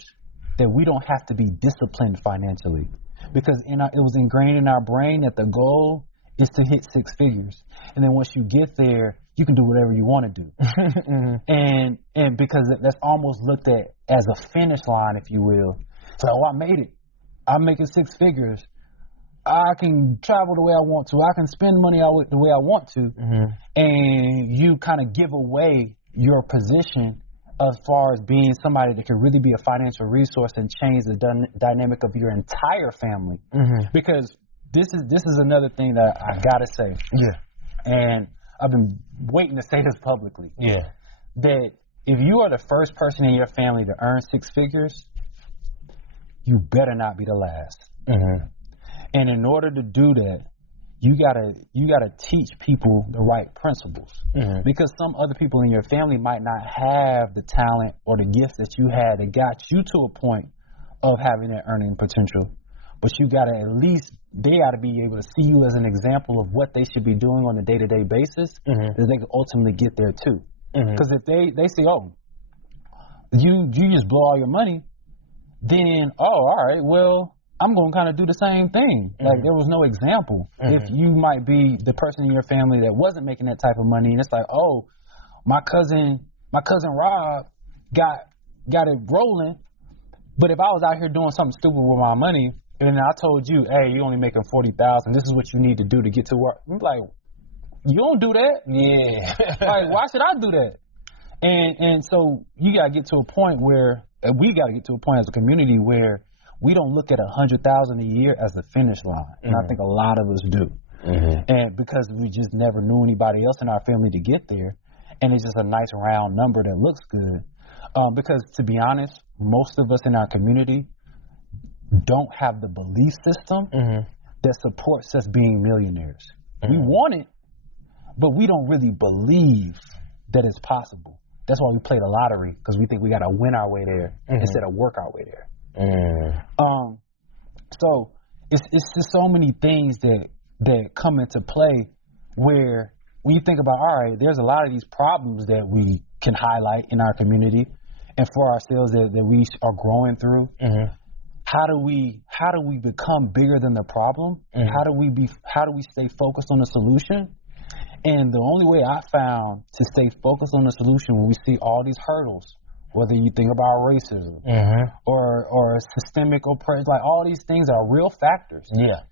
that we don't have to be disciplined financially, because it was ingrained in our brain that the goal is to hit six figures, and then once you get there, you can do whatever you want to do. And because that's almost looked at as a finish line, if you will. So, I made it. I'm making six figures. I can travel the way I want to. I can spend money the way I want to. And you kind of give away your position as far as being somebody that can really be a financial resource and change the dynamic of your entire family. Because this is another thing that I gotta say. Yeah. And I've been waiting to say this publicly. Yeah. That if you are the first person in your family to earn six figures, you better not be the last. And in order to do that, you gotta teach people the right principles. Because some other people in your family might not have the talent or the gifts that you had that got you to a point of having that earning potential. But you gotta they gotta be able to see you as an example of what they should be doing on a day-to-day basis, that they can ultimately get there too. Because if they say, oh, you just blow all your money, then, all right, well, I'm going to kind of do the same thing. Like, there was no example. If you might be the person in your family that wasn't making that type of money, and it's like, oh, my cousin Rob got it rolling, but if I was out here doing something stupid with my money, and then I told you, hey, you're only making $40,000, this is what you need to do to get to work. I'm like, you don't do that. Yeah. Like, why should I do that? And so you got to get to a point where, we got to get to a point as a community where we don't look at 100,000 a year as the finish line. And I think a lot of us do. And because we just never knew anybody else in our family to get there, and it's just a nice round number that looks good. Because to be honest, most of us in our community don't have the belief system that supports us being millionaires. We want it, but we don't really believe that it's possible. That's why we play the lottery, because we think we got to win our way there instead of work our way there. So it's just so many things that come into play where when you think about, all right, there's a lot of these problems that we can highlight in our community and for ourselves that we are growing through. How do we become bigger than the problem? How do we stay focused on the solution? And the only way I found to stay focused on the solution when we see all these hurdles, whether you think about racism or systemic oppression, like all these things are real factors. Yeah.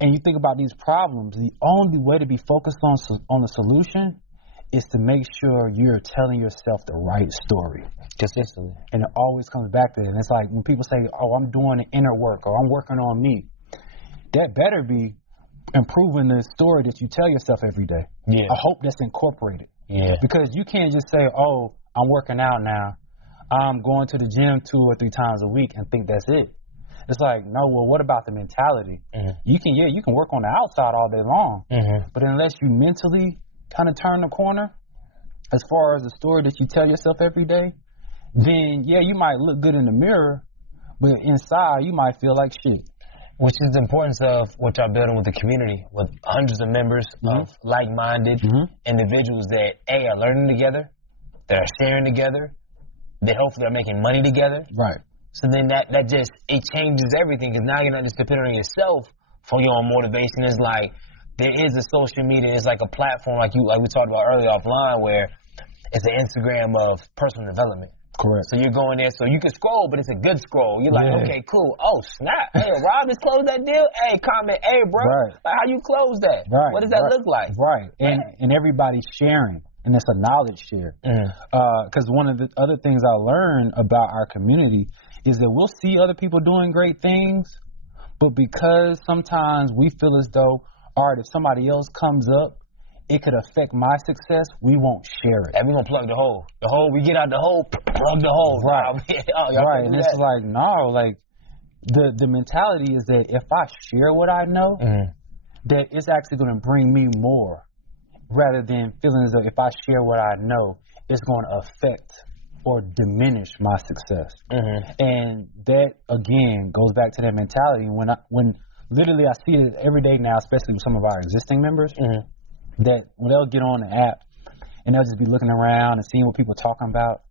And you think about these problems, the only way to be focused on the solution is to make sure you're telling yourself the right story. Consistently. And it always comes back to it. And it's like when people say, oh, I'm doing the inner work or I'm working on me, that better be improving the story that you tell yourself every day. Yeah. I hope that's incorporated. Yeah. Because you can't just say, oh, I'm working out now. I'm going to the gym 2 or 3 times a week and think that's it. It's like, no, well, what about the mentality? You can work on the outside all day long, but unless you mentally kind of turn the corner as far as the story that you tell yourself every day, then, yeah, you might look good in the mirror, but inside you might feel like shit. Which is the importance of what y'all building with the community, with hundreds of members of like-minded individuals that, A, are learning together, that are sharing together, that hopefully are making money together. Right. So then that just, it changes everything, because now you're not just depending on yourself for your own motivation. It's like there is a social media, it's like a platform like we talked about earlier offline, where it's an Instagram of personal development. Correct. So you're going there, so you can scroll, but it's a good scroll. You're like, okay, cool. Oh, snap. Hey, Rob just closed that deal. Hey, comment. Hey, bro. Right. Like, how you close that? Right. What does that look like? Right. And everybody's sharing, and it's a knowledge share. Because one of the other things I learned about our community is that we'll see other people doing great things, but because sometimes we feel as though, all right, if somebody else comes up, it could affect my success, we won't share it. And we're going to plug the hole. The hole, we get out the hole, plug the hole. Right. Right. And it's like, no, like, the mentality is that if I share what I know, that it's actually going to bring me more, rather than feeling as though if I share what I know, it's going to affect or diminish my success. And that, again, goes back to that mentality. When literally I see it every day now, especially with some of our existing members, that when they'll get on the app and they'll just be looking around and seeing what people are talking about,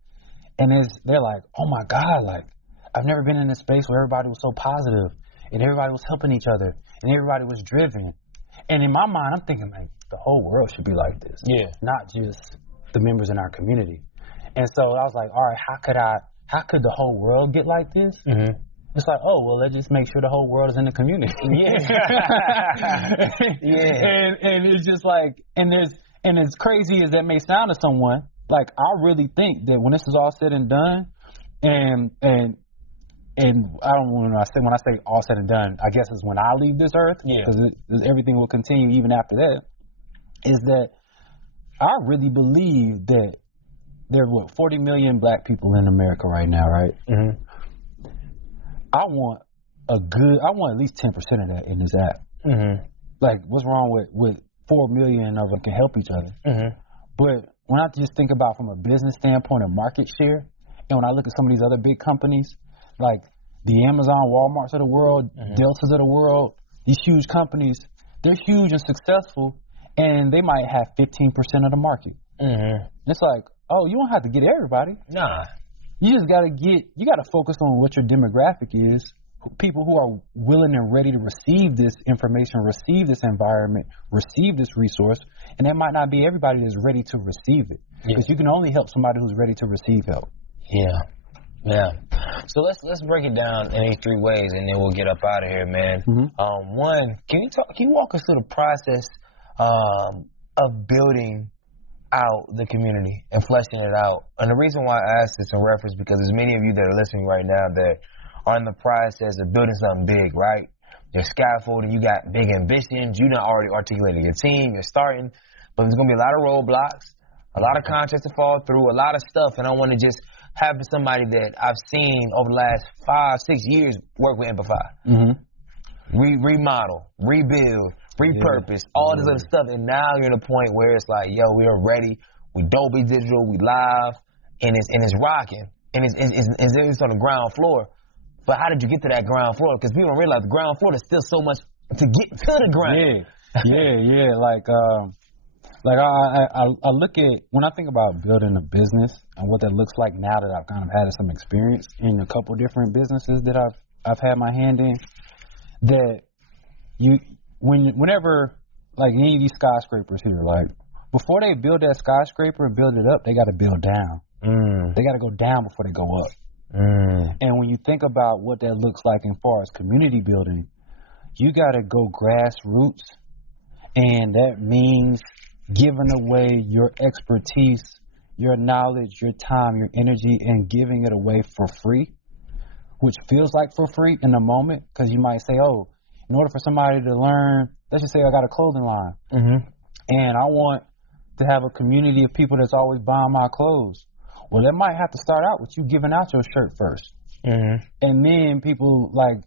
and they're like, oh my God, like, I've never been in a space where everybody was so positive and everybody was helping each other and everybody was driven. And in my mind, I'm thinking, like, the whole world should be like this. Yeah. Not just the members in our community. And so I was like, all right, how could the whole world get like this? It's like, oh, well, let's just make sure the whole world is in the community. And it's just like, and as crazy as that may sound to someone, like, I really think that when this is all said and done, and I don't when I say all said and done, I guess it's when I leave this earth, because everything will continue even after that, is that I really believe that there are 40 million black people in America right now, right? I want at least 10% of that in this app. Like, what's wrong with 4 million of them can help each other? But when I just think about from a business standpoint of market share, and when I look at some of these other big companies, like the Amazon, Walmarts of the world, Deltas of the world, these huge companies, they're huge and successful, and they might have 15% of the market. It's like, oh, you don't have to get everybody. Nah. You just got to focus on what your demographic is, people who are willing and ready to receive this information, receive this environment, receive this resource, and that might not be everybody that's ready to receive it, because you can only help somebody who's ready to receive help. Yeah. So let's break it down in these 3 ways, and then we'll get up out of here, man. One, can you walk us through the process of building out the community and fleshing it out? And the reason why I asked this in reference, because there's many of you that are listening right now that are in the process of building something big, right? You're scaffolding, you got big ambitions, you done already articulated your team, you're starting, but there's going to be a lot of roadblocks, a lot of contracts to fall through, a lot of stuff, and I want to just having somebody that I've seen over the last 5-6 years work with Amplify. Remodel, rebuild, repurpose, all this other stuff, and now you're in a point where it's like, yo, we are ready. We Dolby Digital, we live, and it's rocking, and it's on the ground floor. But how did you get to that ground floor? Because people don't realize the ground floor, there's still so much to get to the ground. Yeah. Like I look at, when I think about building a business and what that looks like now that I've kind of had some experience in a couple different businesses that I've had my hand in, that whenever, like any of these skyscrapers here, like before they build that skyscraper and build it up, they got to build down. They got to go down before they go up. And when you think about what that looks like as far as community building, you got to go grassroots, and that means giving away your expertise, your knowledge, your time, your energy, and giving it away for free, which feels like for free in the moment, because you might say, oh, in order for somebody to learn, let's just say I got a clothing line, and I want to have a community of people that's always buying my clothes. Well, that might have to start out with you giving out your shirt first. And then people like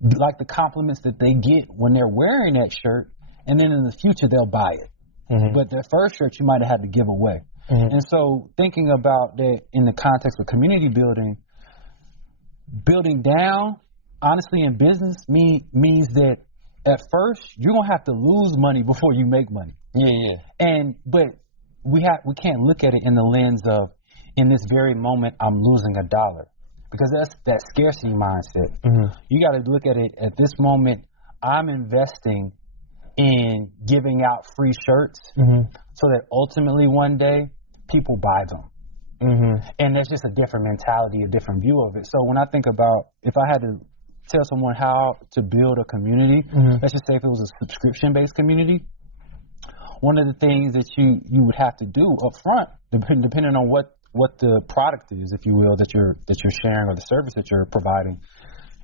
the compliments that they get when they're wearing that shirt, and then in the future they'll buy it. But their first shirt you might have had to give away. And so thinking about that in the context of community building down, honestly, in business means that at first you're going to have to lose money before you make money. But we can't look at it in the lens of, in this very moment, I'm losing $1, because that's that scarcity mindset. You got to look at it at this moment. I'm investing in giving out free shirts so that ultimately one day people buy them. And that's just a different mentality, a different view of it. So when I think about, if I had to tell someone how to build a community, let's just say if it was a subscription-based community, one of the things that you would have to do up front, depending on what the product is, if you will, that you're sharing, or the service that you're providing,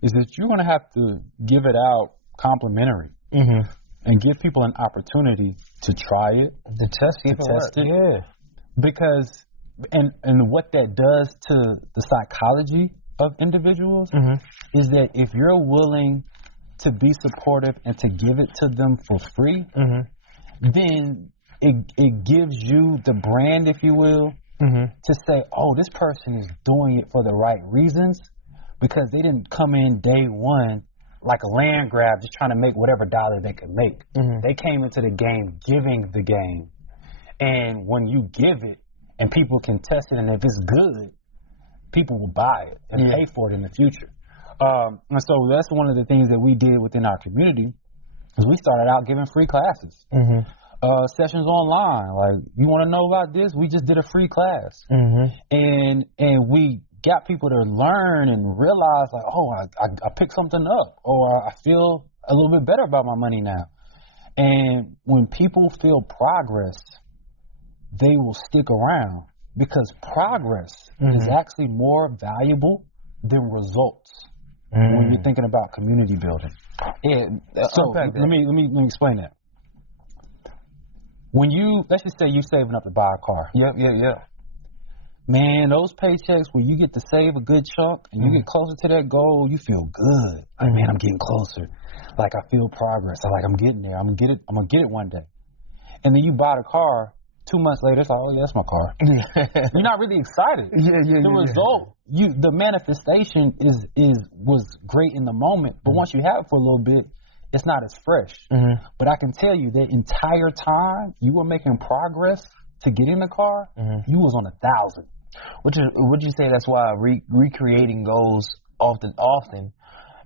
is that you're going to have to give it out complimentary and give people an opportunity to try it, to test it. Because and what that does to the psychology of individuals is that if you're willing to be supportive and to give it to them for free, then it gives you the brand, if you will, to say, oh, this person is doing it for the right reasons, because they didn't come in day one like a land grab just trying to make whatever dollar they could make. They came into the game giving the game. And when you give it and people can test it, and if it's good, people will buy it and pay for it in the future. And so that's one of the things that we did within our community, is we started out giving free classes. Sessions online, like, you want to know about this? We just did a free class, and we got people to learn and realize, like, oh, I picked something up, or I feel a little bit better about my money now. And when people feel progress, they will stick around, because progress is actually more valuable than results when you're thinking about community building. So let me explain that. When let's just say you're saving up to buy a car. Man, those paychecks where you get to save a good chunk and you get closer to that goal, you feel good. Like, man, I'm getting closer. Like, I feel progress. I'm getting there. I'm gonna get it one day. And then you buy the car. 2 months later, it's like, oh yeah, that's my car. You're not really excited. The result, the manifestation was great in the moment, but once you have it for a little bit, it's not as fresh. But I can tell you that entire time you were making progress to get in the car, you was on 1,000. Would you say that's why recreating goals often,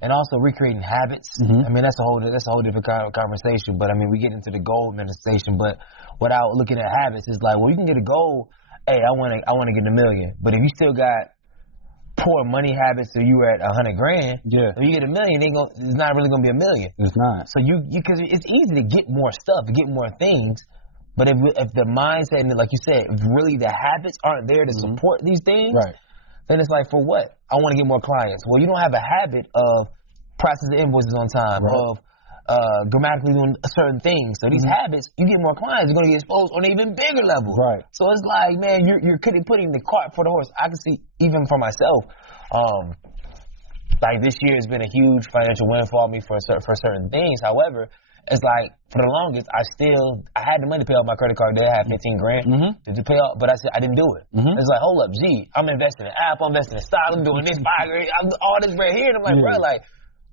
and also recreating habits? I mean, that's a whole different kind of conversation. But I mean, we get into the goal manifestation, but without looking at habits, it's like, well, you can get a goal. Hey, I want to get $1 million, but if you still got poor money habits, so you were at $100,000. If you get $1 million, it's not really gonna be $1 million. It's not. So because it's easy to get more stuff, to get more things, but if the mindset and, like you said, if really the habits aren't there to support these things, then it's like, for what? I want to get more clients. Well, you don't have a habit of processing invoices on time, of grammatically doing certain things. So these habits, you get more clients, you're going to get exposed on an even bigger level. Right. So it's like, man, you're putting the cart for the horse. I can see, even for myself, like this year has been a huge financial windfall for me for certain things. However, it's like, for the longest, I had the money to pay off my credit card debt. I had $15,000 to pay off, but I said I didn't do it. It's like, hold up, I'm investing in Apple, I'm investing in stock, I'm doing this, all this right here. And I'm like, bro, like,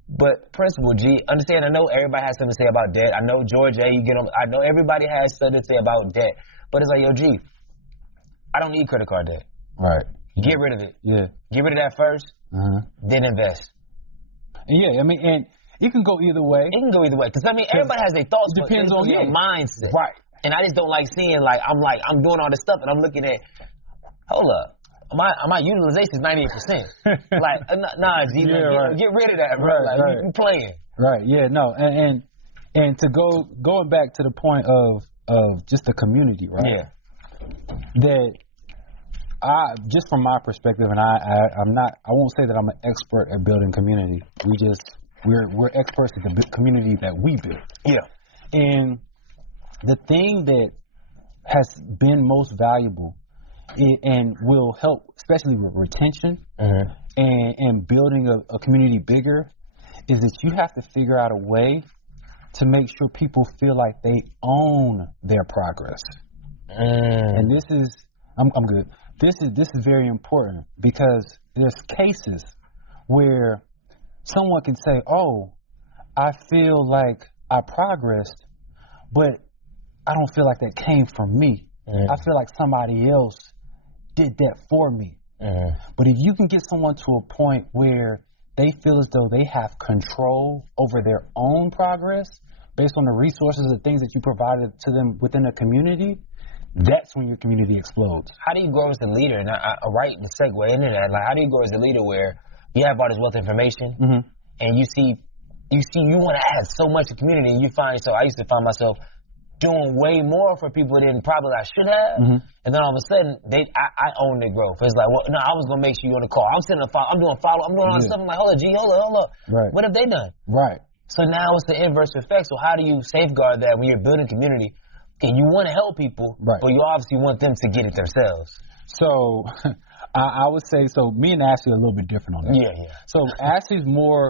but principle, understand, I know everybody has something to say about debt. I know George A, I know everybody has something to say about debt. But it's like, yo, I don't need credit card debt. Right. Get rid of it. Yeah. Get rid of that first, then invest. Yeah, I mean, and it can go either way. It can go either way. Because, I mean, everybody has their thoughts. Depends on your mindset. Right. And I just don't like seeing, I'm doing all this stuff, and I'm looking at, hold up. My utilization is 98%. Like, nah, G, get rid of that, bro. Right. You playing. Right. Yeah. No. And to going back to the point of just the community, right? Yeah. That just from my perspective, and I won't say that I'm an expert at building community. We're experts at the community that we build. Yeah. And the thing that has been most valuable and will help, especially with retention and building a community bigger, is that you have to figure out a way to make sure people feel like they own their progress. And this is, I'm good. This is very important, because there's cases where someone can say, oh, I feel like I progressed, but I don't feel like that came from me. I feel like somebody else did that for me. But if you can get someone to a point where they feel as though they have control over their own progress based on the resources and things that you provided to them within a community, that's when your community explodes. How do you grow as a leader? And I right the segue into that. Like, how do you grow as a leader where you have all this wealth of information and you see you want to add so much to the community, and you find yourself, I used to find myself doing way more for people than probably I should have, and then all of a sudden I own their growth. It's like, well, no, I was gonna make sure you on the call. I'm sitting on the I'm doing all this stuff. I'm like, hold up. Right. What have they done? Right. So now it's the inverse effect. So how do you safeguard that when you're building community? Okay, you want to help people, but you obviously want them to get it themselves. So I would say, so me and Ashley are a little bit different on that. Yeah. So Ashley's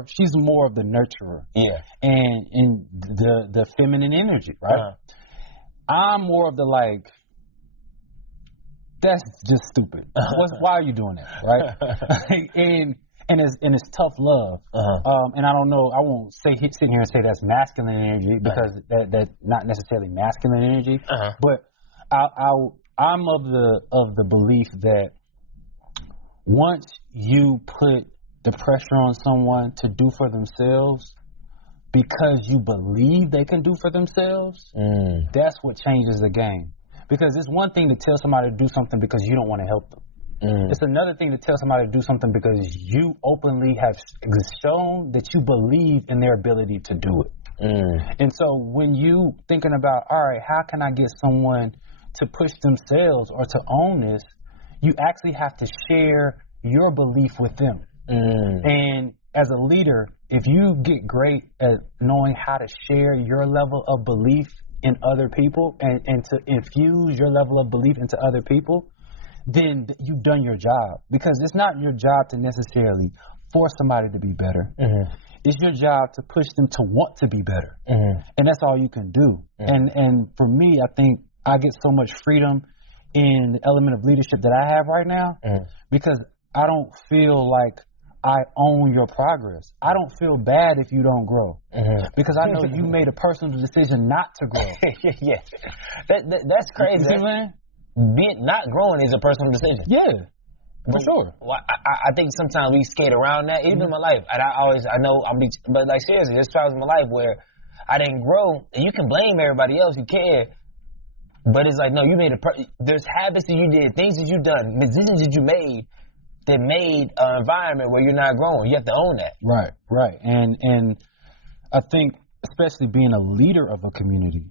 she's more of the nurturer. Yeah. And the feminine energy, right? I'm more of the like, that's just stupid. Why are you doing that, right? and it's tough love. And I don't know, I won't sit here and say that's masculine energy, because that's not necessarily masculine energy. But I'm of the belief that once you put the pressure on someone to do for themselves because you believe they can do for themselves, that's what changes the game. Because it's one thing to tell somebody to do something because you don't want to help them. It's another thing to tell somebody to do something because you openly have shown that you believe in their ability to do it. And so when you thinking about, all right, how can I get someone to push themselves or to own this, you actually have to share your belief with them. And as a leader, if you get great at knowing how to share your level of belief in other people and to infuse your level of belief into other people, then you've done your job. Because it's not your job to necessarily force somebody to be better. It's your job to push them to want to be better. And that's all you can do. And for me, I think I get so much freedom in the element of leadership that I have right now because I don't feel like I own your progress. I don't feel bad if you don't grow because I know you made a personal decision not to grow. Yeah, that's crazy. You see, man? Not growing is a personal decision. Yeah, for sure. Well, I think sometimes we skate around that. Even in my life, and but like seriously, there's times in my life where I didn't grow, and you can blame everybody else. You can. But it's like, no, you made there's habits that you did, things that you done, decisions that you made that made an environment where you're not growing. You have to own that. Right. And I think, especially being a leader of a community,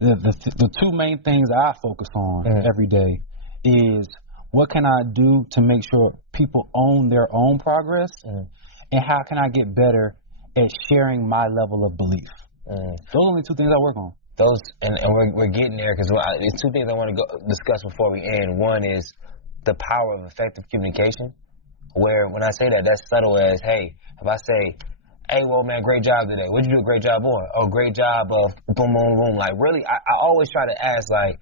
the two main things I focus on every day is what can I do to make sure people own their own progress, and how can I get better at sharing my level of belief. Those are only two things I work on. Those, and we're getting there because there's two things I want to discuss before we end. One is the power of effective communication, where when I say that, that's subtle as, hey, if I say, hey, well, man, great job today. What'd you do a great job on? Oh, great job of boom, boom, boom. Like, really, I always try to ask, like,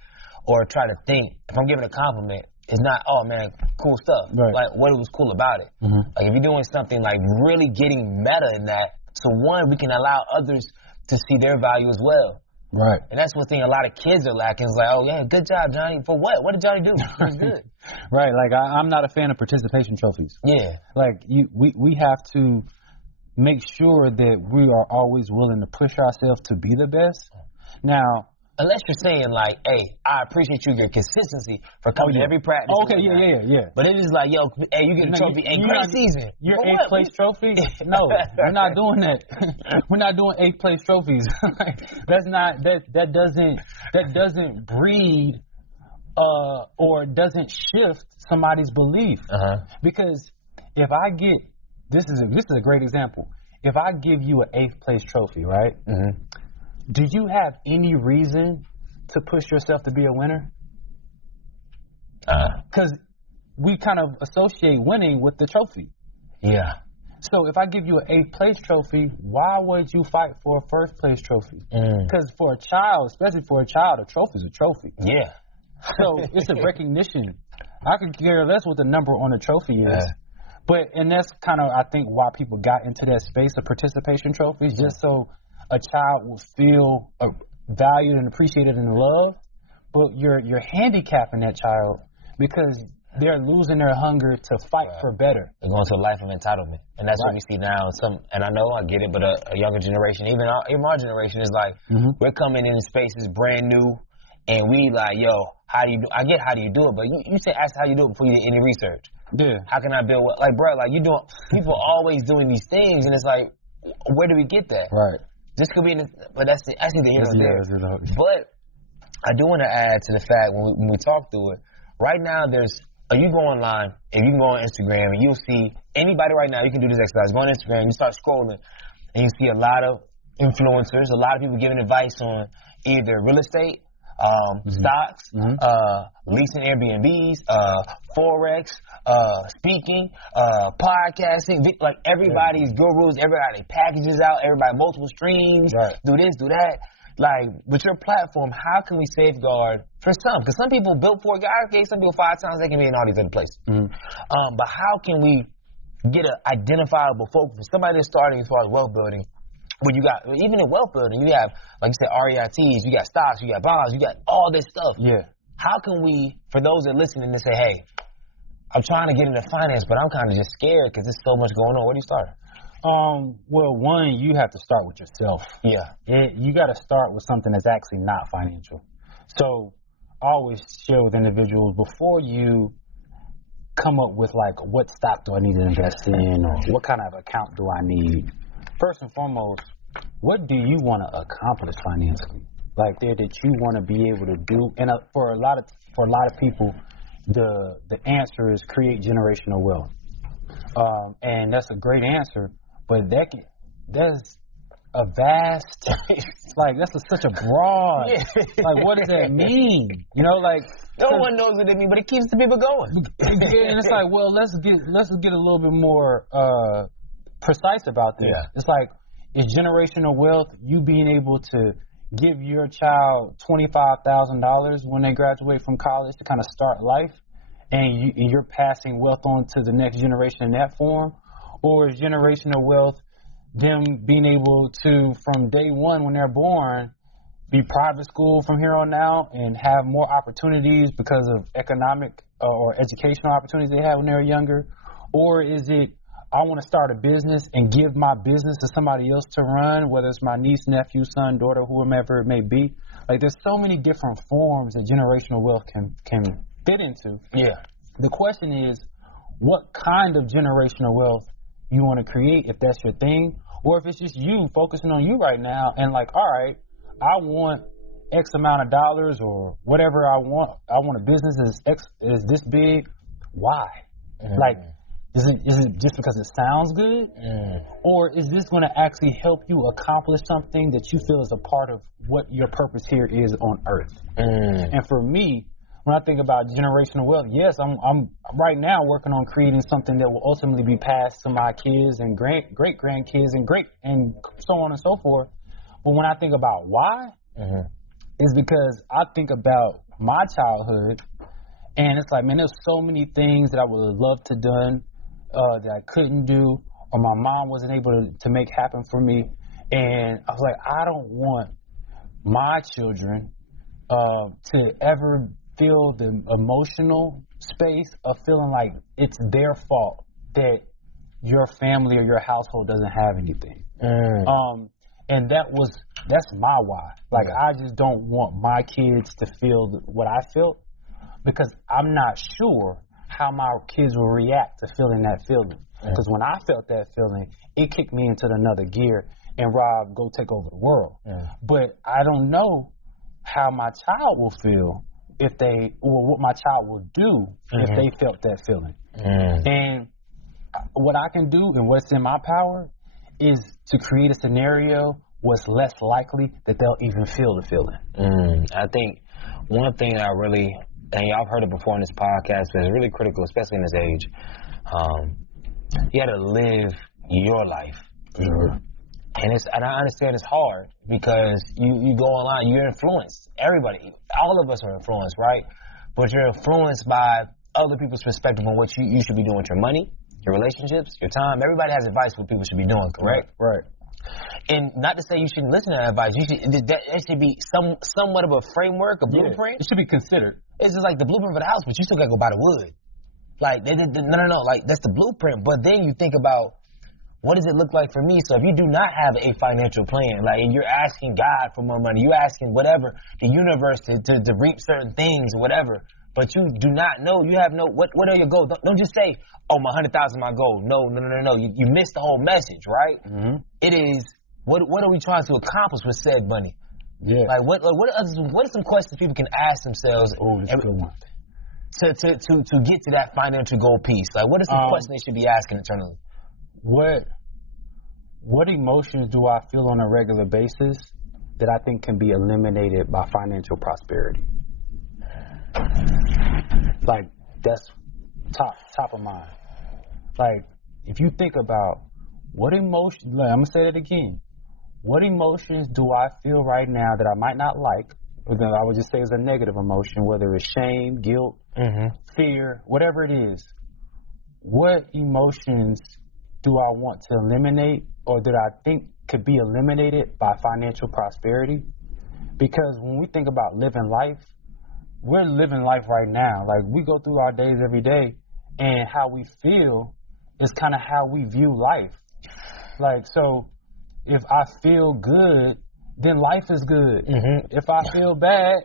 or try to think, if I'm giving a compliment, it's not, oh, man, cool stuff. Right. Like, what was cool about it? Like, if you're doing something, like, really getting meta in that, so one, we can allow others to see their value as well. Right. And that's one thing a lot of kids are lacking. It's like, oh, yeah, good job, Johnny. For what? What did Johnny do? It was good. Right. Like, I'm not a fan of participation trophies. Yeah. Like, we have to make sure that we are always willing to push ourselves to be the best. Now, unless you're saying, like, hey, I appreciate your consistency for coming to every practice. Okay, yeah. But it is like, yo, hey, you get a trophy. Hey, great season. Your 8th place trophy? No, we're not doing that. We're not doing 8th place trophies. That doesn't breed or doesn't shift somebody's belief. Because if I get, this is a great example. If I give you an 8th place trophy, right? Do you have any reason to push yourself to be a winner? Because we kind of associate winning with the trophy. Yeah. So if I give you an 8th place trophy, why would you fight for a 1st place trophy? Because for a child, especially for a child, a trophy is a trophy. Yeah. So it's a recognition. I could care less what the number on the trophy is. And that's kind of, I think, why people got into that space of participation trophies, just so a child will feel valued and appreciated and loved, but you're handicapping that child because they're losing their hunger to fight for better. They're going to a life of entitlement, and that's what we see now. And I know I get it, but a younger generation, even our generation, is like we're coming in spaces brand new, and we like, yo, how do you do? I get how do you do it, but you say ask how you do it before you did any research. Yeah. How can I build what? Like, bro, like you doing? People always doing these things, and it's like, where do we get that? Right. This could be, but that's the here or there. But I do want to add to the fact when we talk through it. Right now, you go online and you can go on Instagram and you'll see anybody right now. You can do this exercise. Go on Instagram, you start scrolling, and you see a lot of influencers, a lot of people giving advice on either real estate, stocks, leasing Airbnbs, Forex, speaking, podcasting. Like everybody's gurus, everybody packages out, everybody multiple streams, do this, do that. Like with your platform, how can we safeguard for some? Because some people built for a guy, okay, some people 5 times they can be in all these other places. But how can we get an identifiable focus? Somebody that's starting as far as wealth building. When you got, even in wealth building, you have, like you said, REITs, you got stocks, you got bonds, you got all this stuff. Yeah. How can we, for those that are listening, to say, hey, I'm trying to get into finance, but I'm kind of just scared because there's so much going on. Where do you start? Well, one, you have to start with yourself. Yeah. You got to start with something that's actually not financial. So I always share with individuals before you come up with, like, what stock do I need to invest in or what kind of account do I need? First and foremost, what do you want to accomplish financially? Like that you want to be able to do, and for a lot of people, the answer is create generational wealth, and that's a great answer. But that's a vast, like that's such a broad. Like what does that mean? You know, like no one knows what it means, but it keeps the people going. And it's like, well, let's get a little bit more precise about this. Yeah. It's like, is generational wealth you being able to give your child $25,000 when they graduate from college to kind of start life, and you're passing wealth on to the next generation in that form? Or is generational wealth them being able to, from day one when they're born, be private school from here on out and have more opportunities because of economic or educational opportunities they had when they were younger? Or is it, I want to start a business and give my business to somebody else to run, whether it's my niece, nephew, son, daughter, whomever it may be. Like, there's so many different forms that generational wealth can fit into. Yeah. The question is, what kind of generational wealth you want to create, if that's your thing, or if it's just you focusing on you right now and like, all right, I want X amount of dollars or whatever I want a business is this big. Why? Like, Is it just because it sounds good? Or is this going to actually help you accomplish something that you feel is a part of what your purpose here is on earth? And for me, when I think about generational wealth, yes, I'm right now working on creating something that will ultimately be passed to my kids and great grandkids and so on and so forth. But when I think about why, it's because I think about my childhood, and it's like, man, there's so many things that I would have loved to done that I couldn't do, or my mom wasn't able to make happen for me. And I was like, I don't want my children to ever feel the emotional space of feeling like it's their fault that your family or your household doesn't have anything. And that's my why. Like, I just don't want my kids to feel what I felt, because I'm not sure how my kids will react to feeling that feeling. Because when I felt that feeling, it kicked me into another gear and Rob, go take over the world. But I don't know how my child will feel or what my child will do if they felt that feeling. And what I can do and what's in my power is to create a scenario what's less likely that they'll even feel the feeling. I think one thing that I really, and y'all have heard it before in this podcast, but it's really critical, especially in this age, you got to live your life. And I understand it's hard because you go online, you're influenced. Everybody, all of us are influenced, right? But you're influenced by other people's perspective on what you should be doing with your money, your relationships, your time. Everybody has advice what people should be doing, correct? Right. And not to say you shouldn't listen to that advice. It should be somewhat of a framework, a blueprint. It should be considered. It's just like the blueprint for the house, but you still got to go buy the wood. Like, no. Like, that's the blueprint. But then you think about, what does it look like for me? So if you do not have a financial plan, like, and you're asking God for more money, you're asking whatever, the universe to reap certain things or whatever, but you do not know, you have no, what are your goals? Don't just say, oh, my 100,000 my goal. No. You missed the whole message, right? It is, what are we trying to accomplish with said money? Like, what are some questions people can ask themselves to get to that financial goal piece? Like, what are some questions they should be asking internally? What emotions do I feel on a regular basis that I think can be eliminated by financial prosperity? Like, that's top of mind. Like, if you think about what emotion, like, I'm gonna say that again. What emotions do I feel right now that I might not like? Or that I would just say is a negative emotion, whether it's shame, guilt, fear, whatever it is. What emotions do I want to eliminate, or that I think could be eliminated by financial prosperity? Because when we think about living life, we're living life right now. Like, we go through our days every day, and how we feel is kind of how we view life. Like, so if I feel good, then life is good. If I feel bad,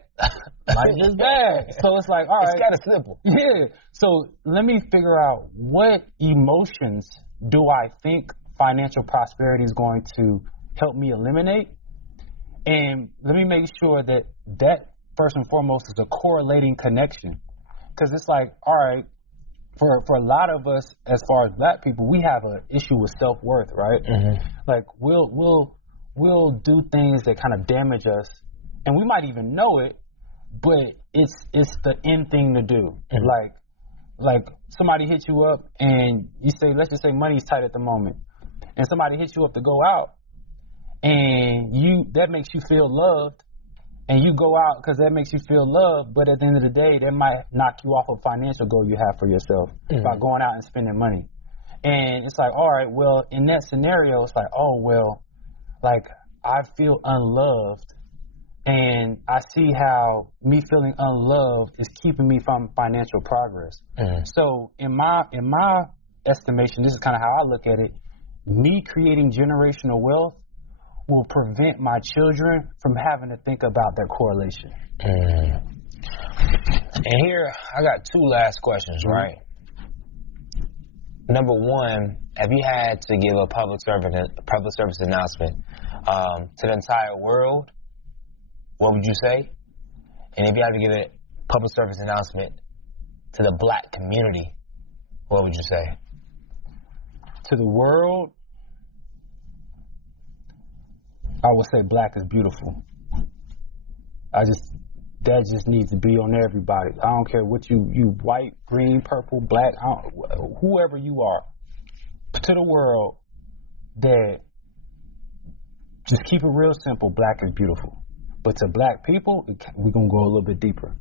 life is bad. So it's like, all right. It's kind of simple. Yeah. So let me figure out, what emotions do I think financial prosperity is going to help me eliminate? And let me make sure that first and foremost is a correlating connection. Because it's like, all right, for a lot of us, as far as black people, we have an issue with self-worth, right? Like, we'll do things that kind of damage us, and we might even know it, but it's the end thing to do. Like somebody hits you up and you say, let's just say money's tight at the moment, and somebody hits you up to go out, and that makes you feel loved, and you go out because that makes you feel loved, but at the end of the day, that might knock you off a financial goal you have for yourself by going out and spending money. And it's like, all right, well, in that scenario, it's like, oh, well, like, I feel unloved, and I see how me feeling unloved is keeping me from financial progress. So in my estimation, this is kind of how I look at it, me creating generational wealth will prevent my children from having to think about that correlation. And here, I got two last questions, right? Number one, have you had to give a public service announcement to the entire world, what would you say? And if you had to give a public service announcement to the black community, what would you say? to the world, I would say black is beautiful. That just needs to be on everybody. I don't care what you white, green, purple, black, whoever you are. To the world, that just keep it real simple. Black is beautiful. But to black people, we're going to go a little bit deeper.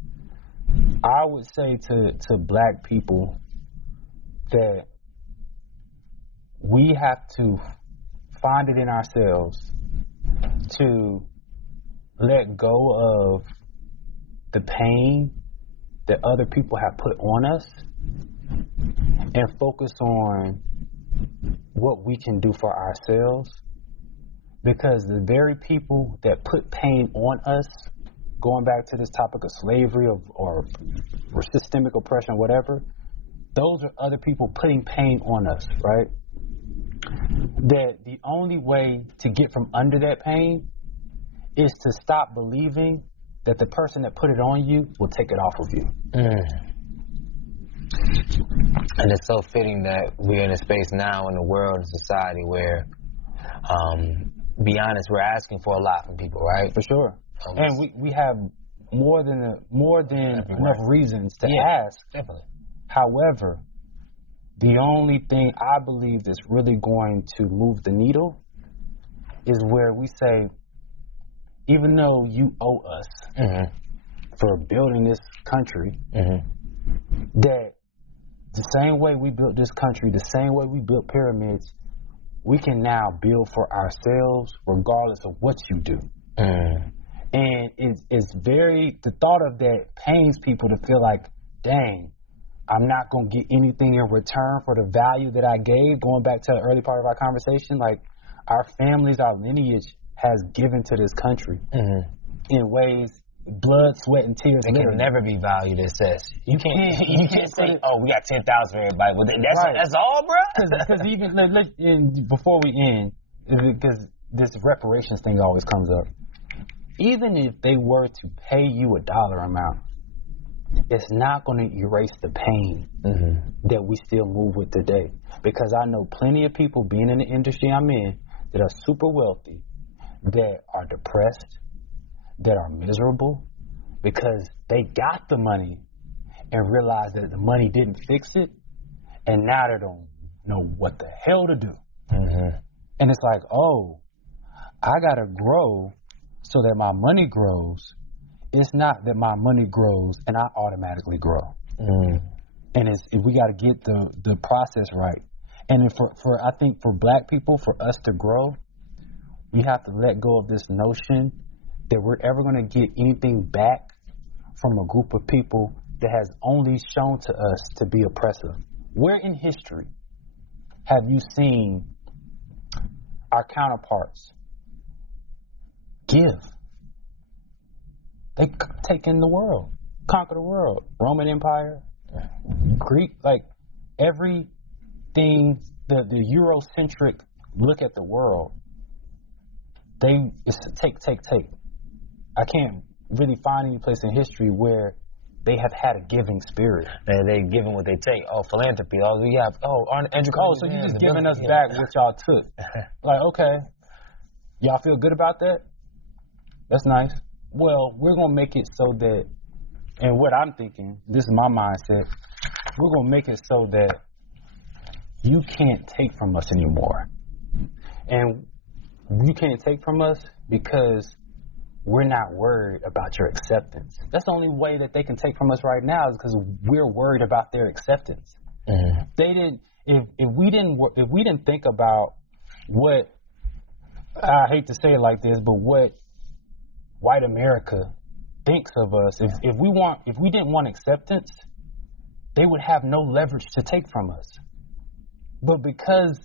I would say to black people that we have to find it in ourselves to let go of the pain that other people have put on us and focus on what we can do for ourselves. Because the very people that put pain on us, going back to this topic of slavery or systemic oppression, whatever, those are other people putting pain on us, right? That the only way to get from under that pain is to stop believing that the person that put it on you will take it off of you. And it's so fitting that we're in a space now in the world and society where, be honest, we're asking for a lot from people, right? For sure. And we have more than enough reasons to ask. Definitely. However, the only thing I believe that's really going to move the needle is where we say, even though you owe us for building this country, that the same way we built this country, the same way we built pyramids, we can now build for ourselves regardless of what you do. And it's the thought of that pains people to feel like, dang, I'm not going to get anything in return for the value that I gave. Going back to the early part of our conversation, like our families, our lineage has given to this country in ways, blood, sweat, and tears. It can never be valued as such. You can't say, oh, we got 10,000 for everybody. Well, that's all, bro. Because even before we end, because this reparations thing always comes up. Even if they were to pay you a dollar amount, it's not going to erase the pain that we still move with today. Because I know plenty of people being in the industry I'm in that are super wealthy, that are depressed, that are miserable because they got the money and realized that the money didn't fix it, and now they don't know what the hell to do. And it's like, oh, I gotta grow so that my money grows. It's not that my money grows and I automatically grow. And we got to get the process right. And I think for black people, for us to grow, we have to let go of this notion that we're ever going to get anything back from a group of people that has only shown to us to be oppressive. Where in history have you seen our counterparts give? They take in the world, conquer the world. Roman Empire, Greek, like everything, the Eurocentric look at the world, it's take. I can't really find any place in history where they have had a giving spirit. And they giving what they take. Oh, philanthropy. Oh, we have. Andrew. So you just giving us back what y'all took. Like, okay, y'all feel good about that? That's nice. Well, we're gonna make it so that, and what I'm thinking, this is my mindset. We're gonna make it so that you can't take from us anymore, and you can't take from us because we're not worried about your acceptance. That's the only way that they can take from us right now is because we're worried about their acceptance. They didn't. If we didn't think about what, I hate to say it like this, but what white America thinks of us, if we didn't want acceptance, they would have no leverage to take from us. But because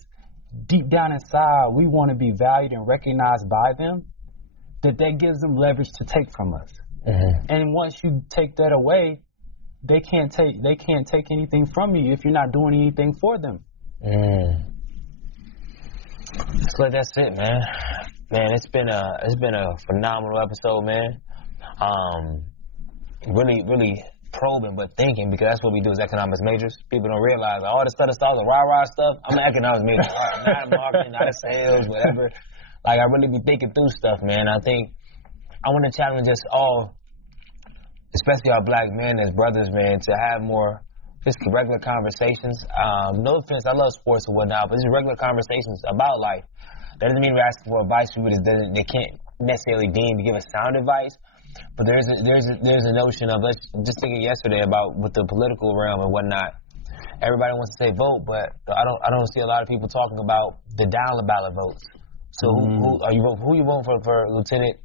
deep down inside we want to be valued and recognized by them, that gives them leverage to take from us. And once you take that away, they can't take anything from you if you're not doing anything for them. Just let that sit, man. Man, it's been a phenomenal episode, man. Really probing, but thinking, because that's what we do as economics majors. People don't realize all the stuff, the rah-rah stuff. I'm an economics major. Not in marketing, not in sales, whatever. Like, I really be thinking through stuff, man. I think I want to challenge us all, especially our black men as brothers, man, to have more just regular conversations. No offense, I love sports and whatnot, but just regular conversations about life. That doesn't mean we're asking for advice from people that they can't necessarily deem to give us sound advice. But there's a notion of, let's just thinking yesterday about with the political realm and whatnot. Everybody wants to say vote, but I don't see a lot of people talking about the down ballot votes. So who you voting for lieutenant,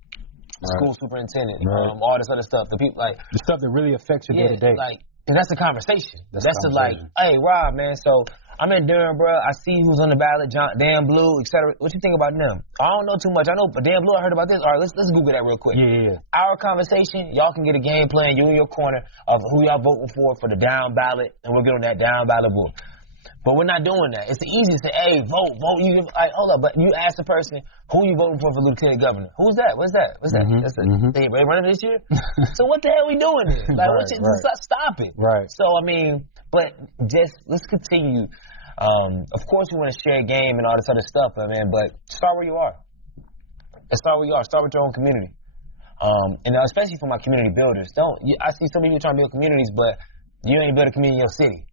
school superintendent, all this other stuff. The people like the stuff that really affects you day to day. Like, and that's the conversation. That's the like, hey Rob, man. So I'm in Durham, bro. I see who's on the ballot, Dan Blue, etc. What you think about them? I don't know too much. I know, but Dan Blue, I heard about this. All right, let's Google that real quick. Yeah. Our conversation, y'all can get a game plan, you in your corner, of who y'all voting for the down ballot, and we'll get on that down ballot book. But we're not doing that. It's the easiest to say, hey, vote. You like, hold up, but you ask the person, who you voting for lieutenant governor? Who's that? What's that? They running this year? So what the hell are we doing here? Like, stop it. Right. So, I mean, but just let's continue. Of course, we want to share a game and all this other stuff, man, but start where you are. Start where you are. Start with your own community. And especially for my community builders. I see some people trying to build communities, but you ain't build a community in your city.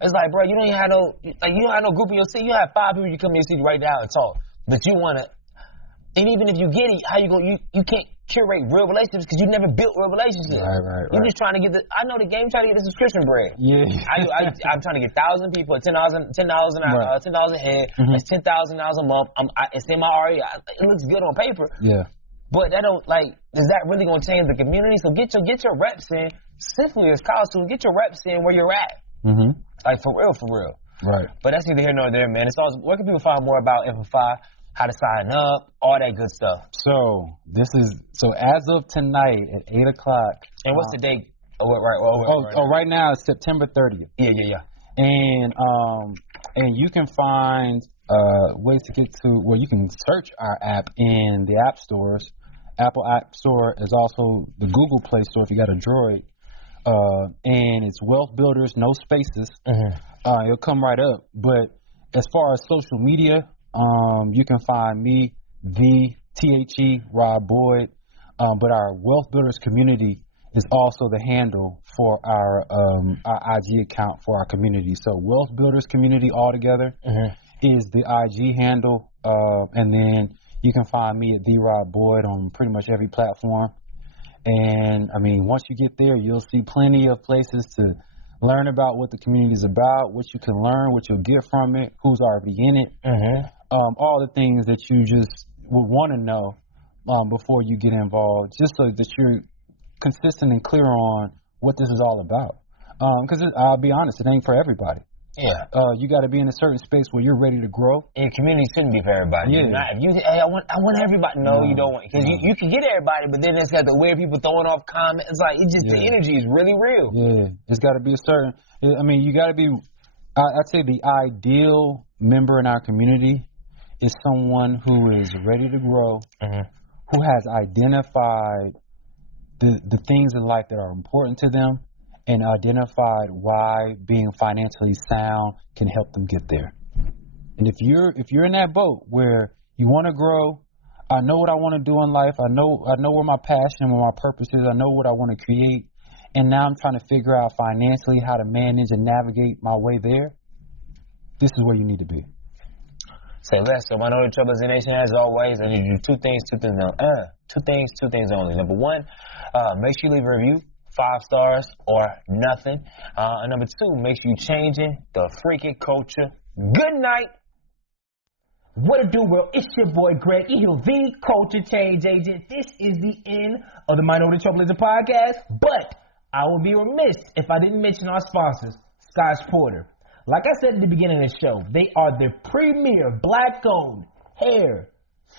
It's like, bro, you don't have no group in your city. You have 5 people you come in your city right now and talk. But you want to, and even if you get it, how you going, you can't curate real relationships because you never built real relationships. Right. You're just trying to get I know the game, trying to get the subscription bread. Yeah. I'm trying to get 1,000 people at $10 an hour, $10 a head. That's $10,000 a month. It's in my RE. It looks good on paper. Yeah. But that don't, like, is that really going to change the community? So get your reps in, simply as college students, get your reps in where you're at. Like, for real. Right. But that's neither here nor there, man. It's always, where can people find more about Amplify, how to sign up, all that good stuff? So as of tonight at 8 o'clock. And what's the date? Right now it's September 30th. Yeah. And you can find ways to get to, you can search our app in the app stores. Apple App Store is also the Google Play Store if you got a Droid. And it's Wealth Builders, no spaces. It'll come right up. But as far as social media, you can find me, THE, Rob Boyd. But our Wealth Builders community is also the handle for our IG account for our community. So Wealth Builders community altogether is the IG handle. And then you can find me at Rob Boyd on pretty much every platform. And, I mean, once you get there, you'll see plenty of places to learn about what the community is about, what you can learn, what you'll get from it, who's already in it, all the things that you just would want to know before you get involved, just so that you're consistent and clear on what this is all about. Because I'll be honest, it ain't for everybody. Yeah. You got to be in a certain space where you're ready to grow. And community shouldn't be for everybody. Yeah. I want everybody. No, you don't want, because you can get everybody, but then it's got the weird people throwing off comments. It's like, the energy is really real. Yeah. It's got to be a certain, I mean, you got to be, I'd say the ideal member in our community is someone who is ready to grow, who has identified the things in life that are important to them, and identified why being financially sound can help them get there. And if you're in that boat where you want to grow, I know what I want to do in life, I know where my passion, where my purpose is, I know what I want to create, and now I'm trying to figure out financially how to manage and navigate my way there, this is where you need to be. Say less. So Minority Troublers in the Nation, as always, I need to do two things only. Number one, make sure you leave a review. 5 stars or nothing. And number 2, make sure you changing the freaking culture. Good night. What it do, world? It's your boy Greg Ehill, the culture change agent. This is the end of the Minority Troublers podcast, but I would be remiss if I didn't mention our sponsors, Scotch Porter. Like I said at the beginning of the show, they are the premier black-owned hair,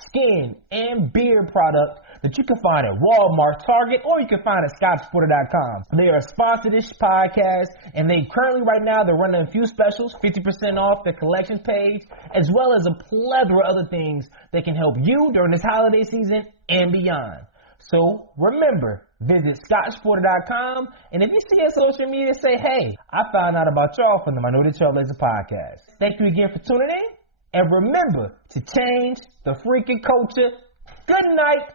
skin, and beard product that you can find at Walmart, Target, or you can find at ScotchPorter.com. They are a sponsor of this podcast, and they currently right now they're running a few specials, 50% off their collections page, as well as a plethora of other things that can help you during this holiday season and beyond. So remember, visit ScottSporter.com, and if you see on social media, say, hey, I found out about y'all from the Minority Trailblazer podcast. Thank you again for tuning in, and remember to change the freaking culture. Good night.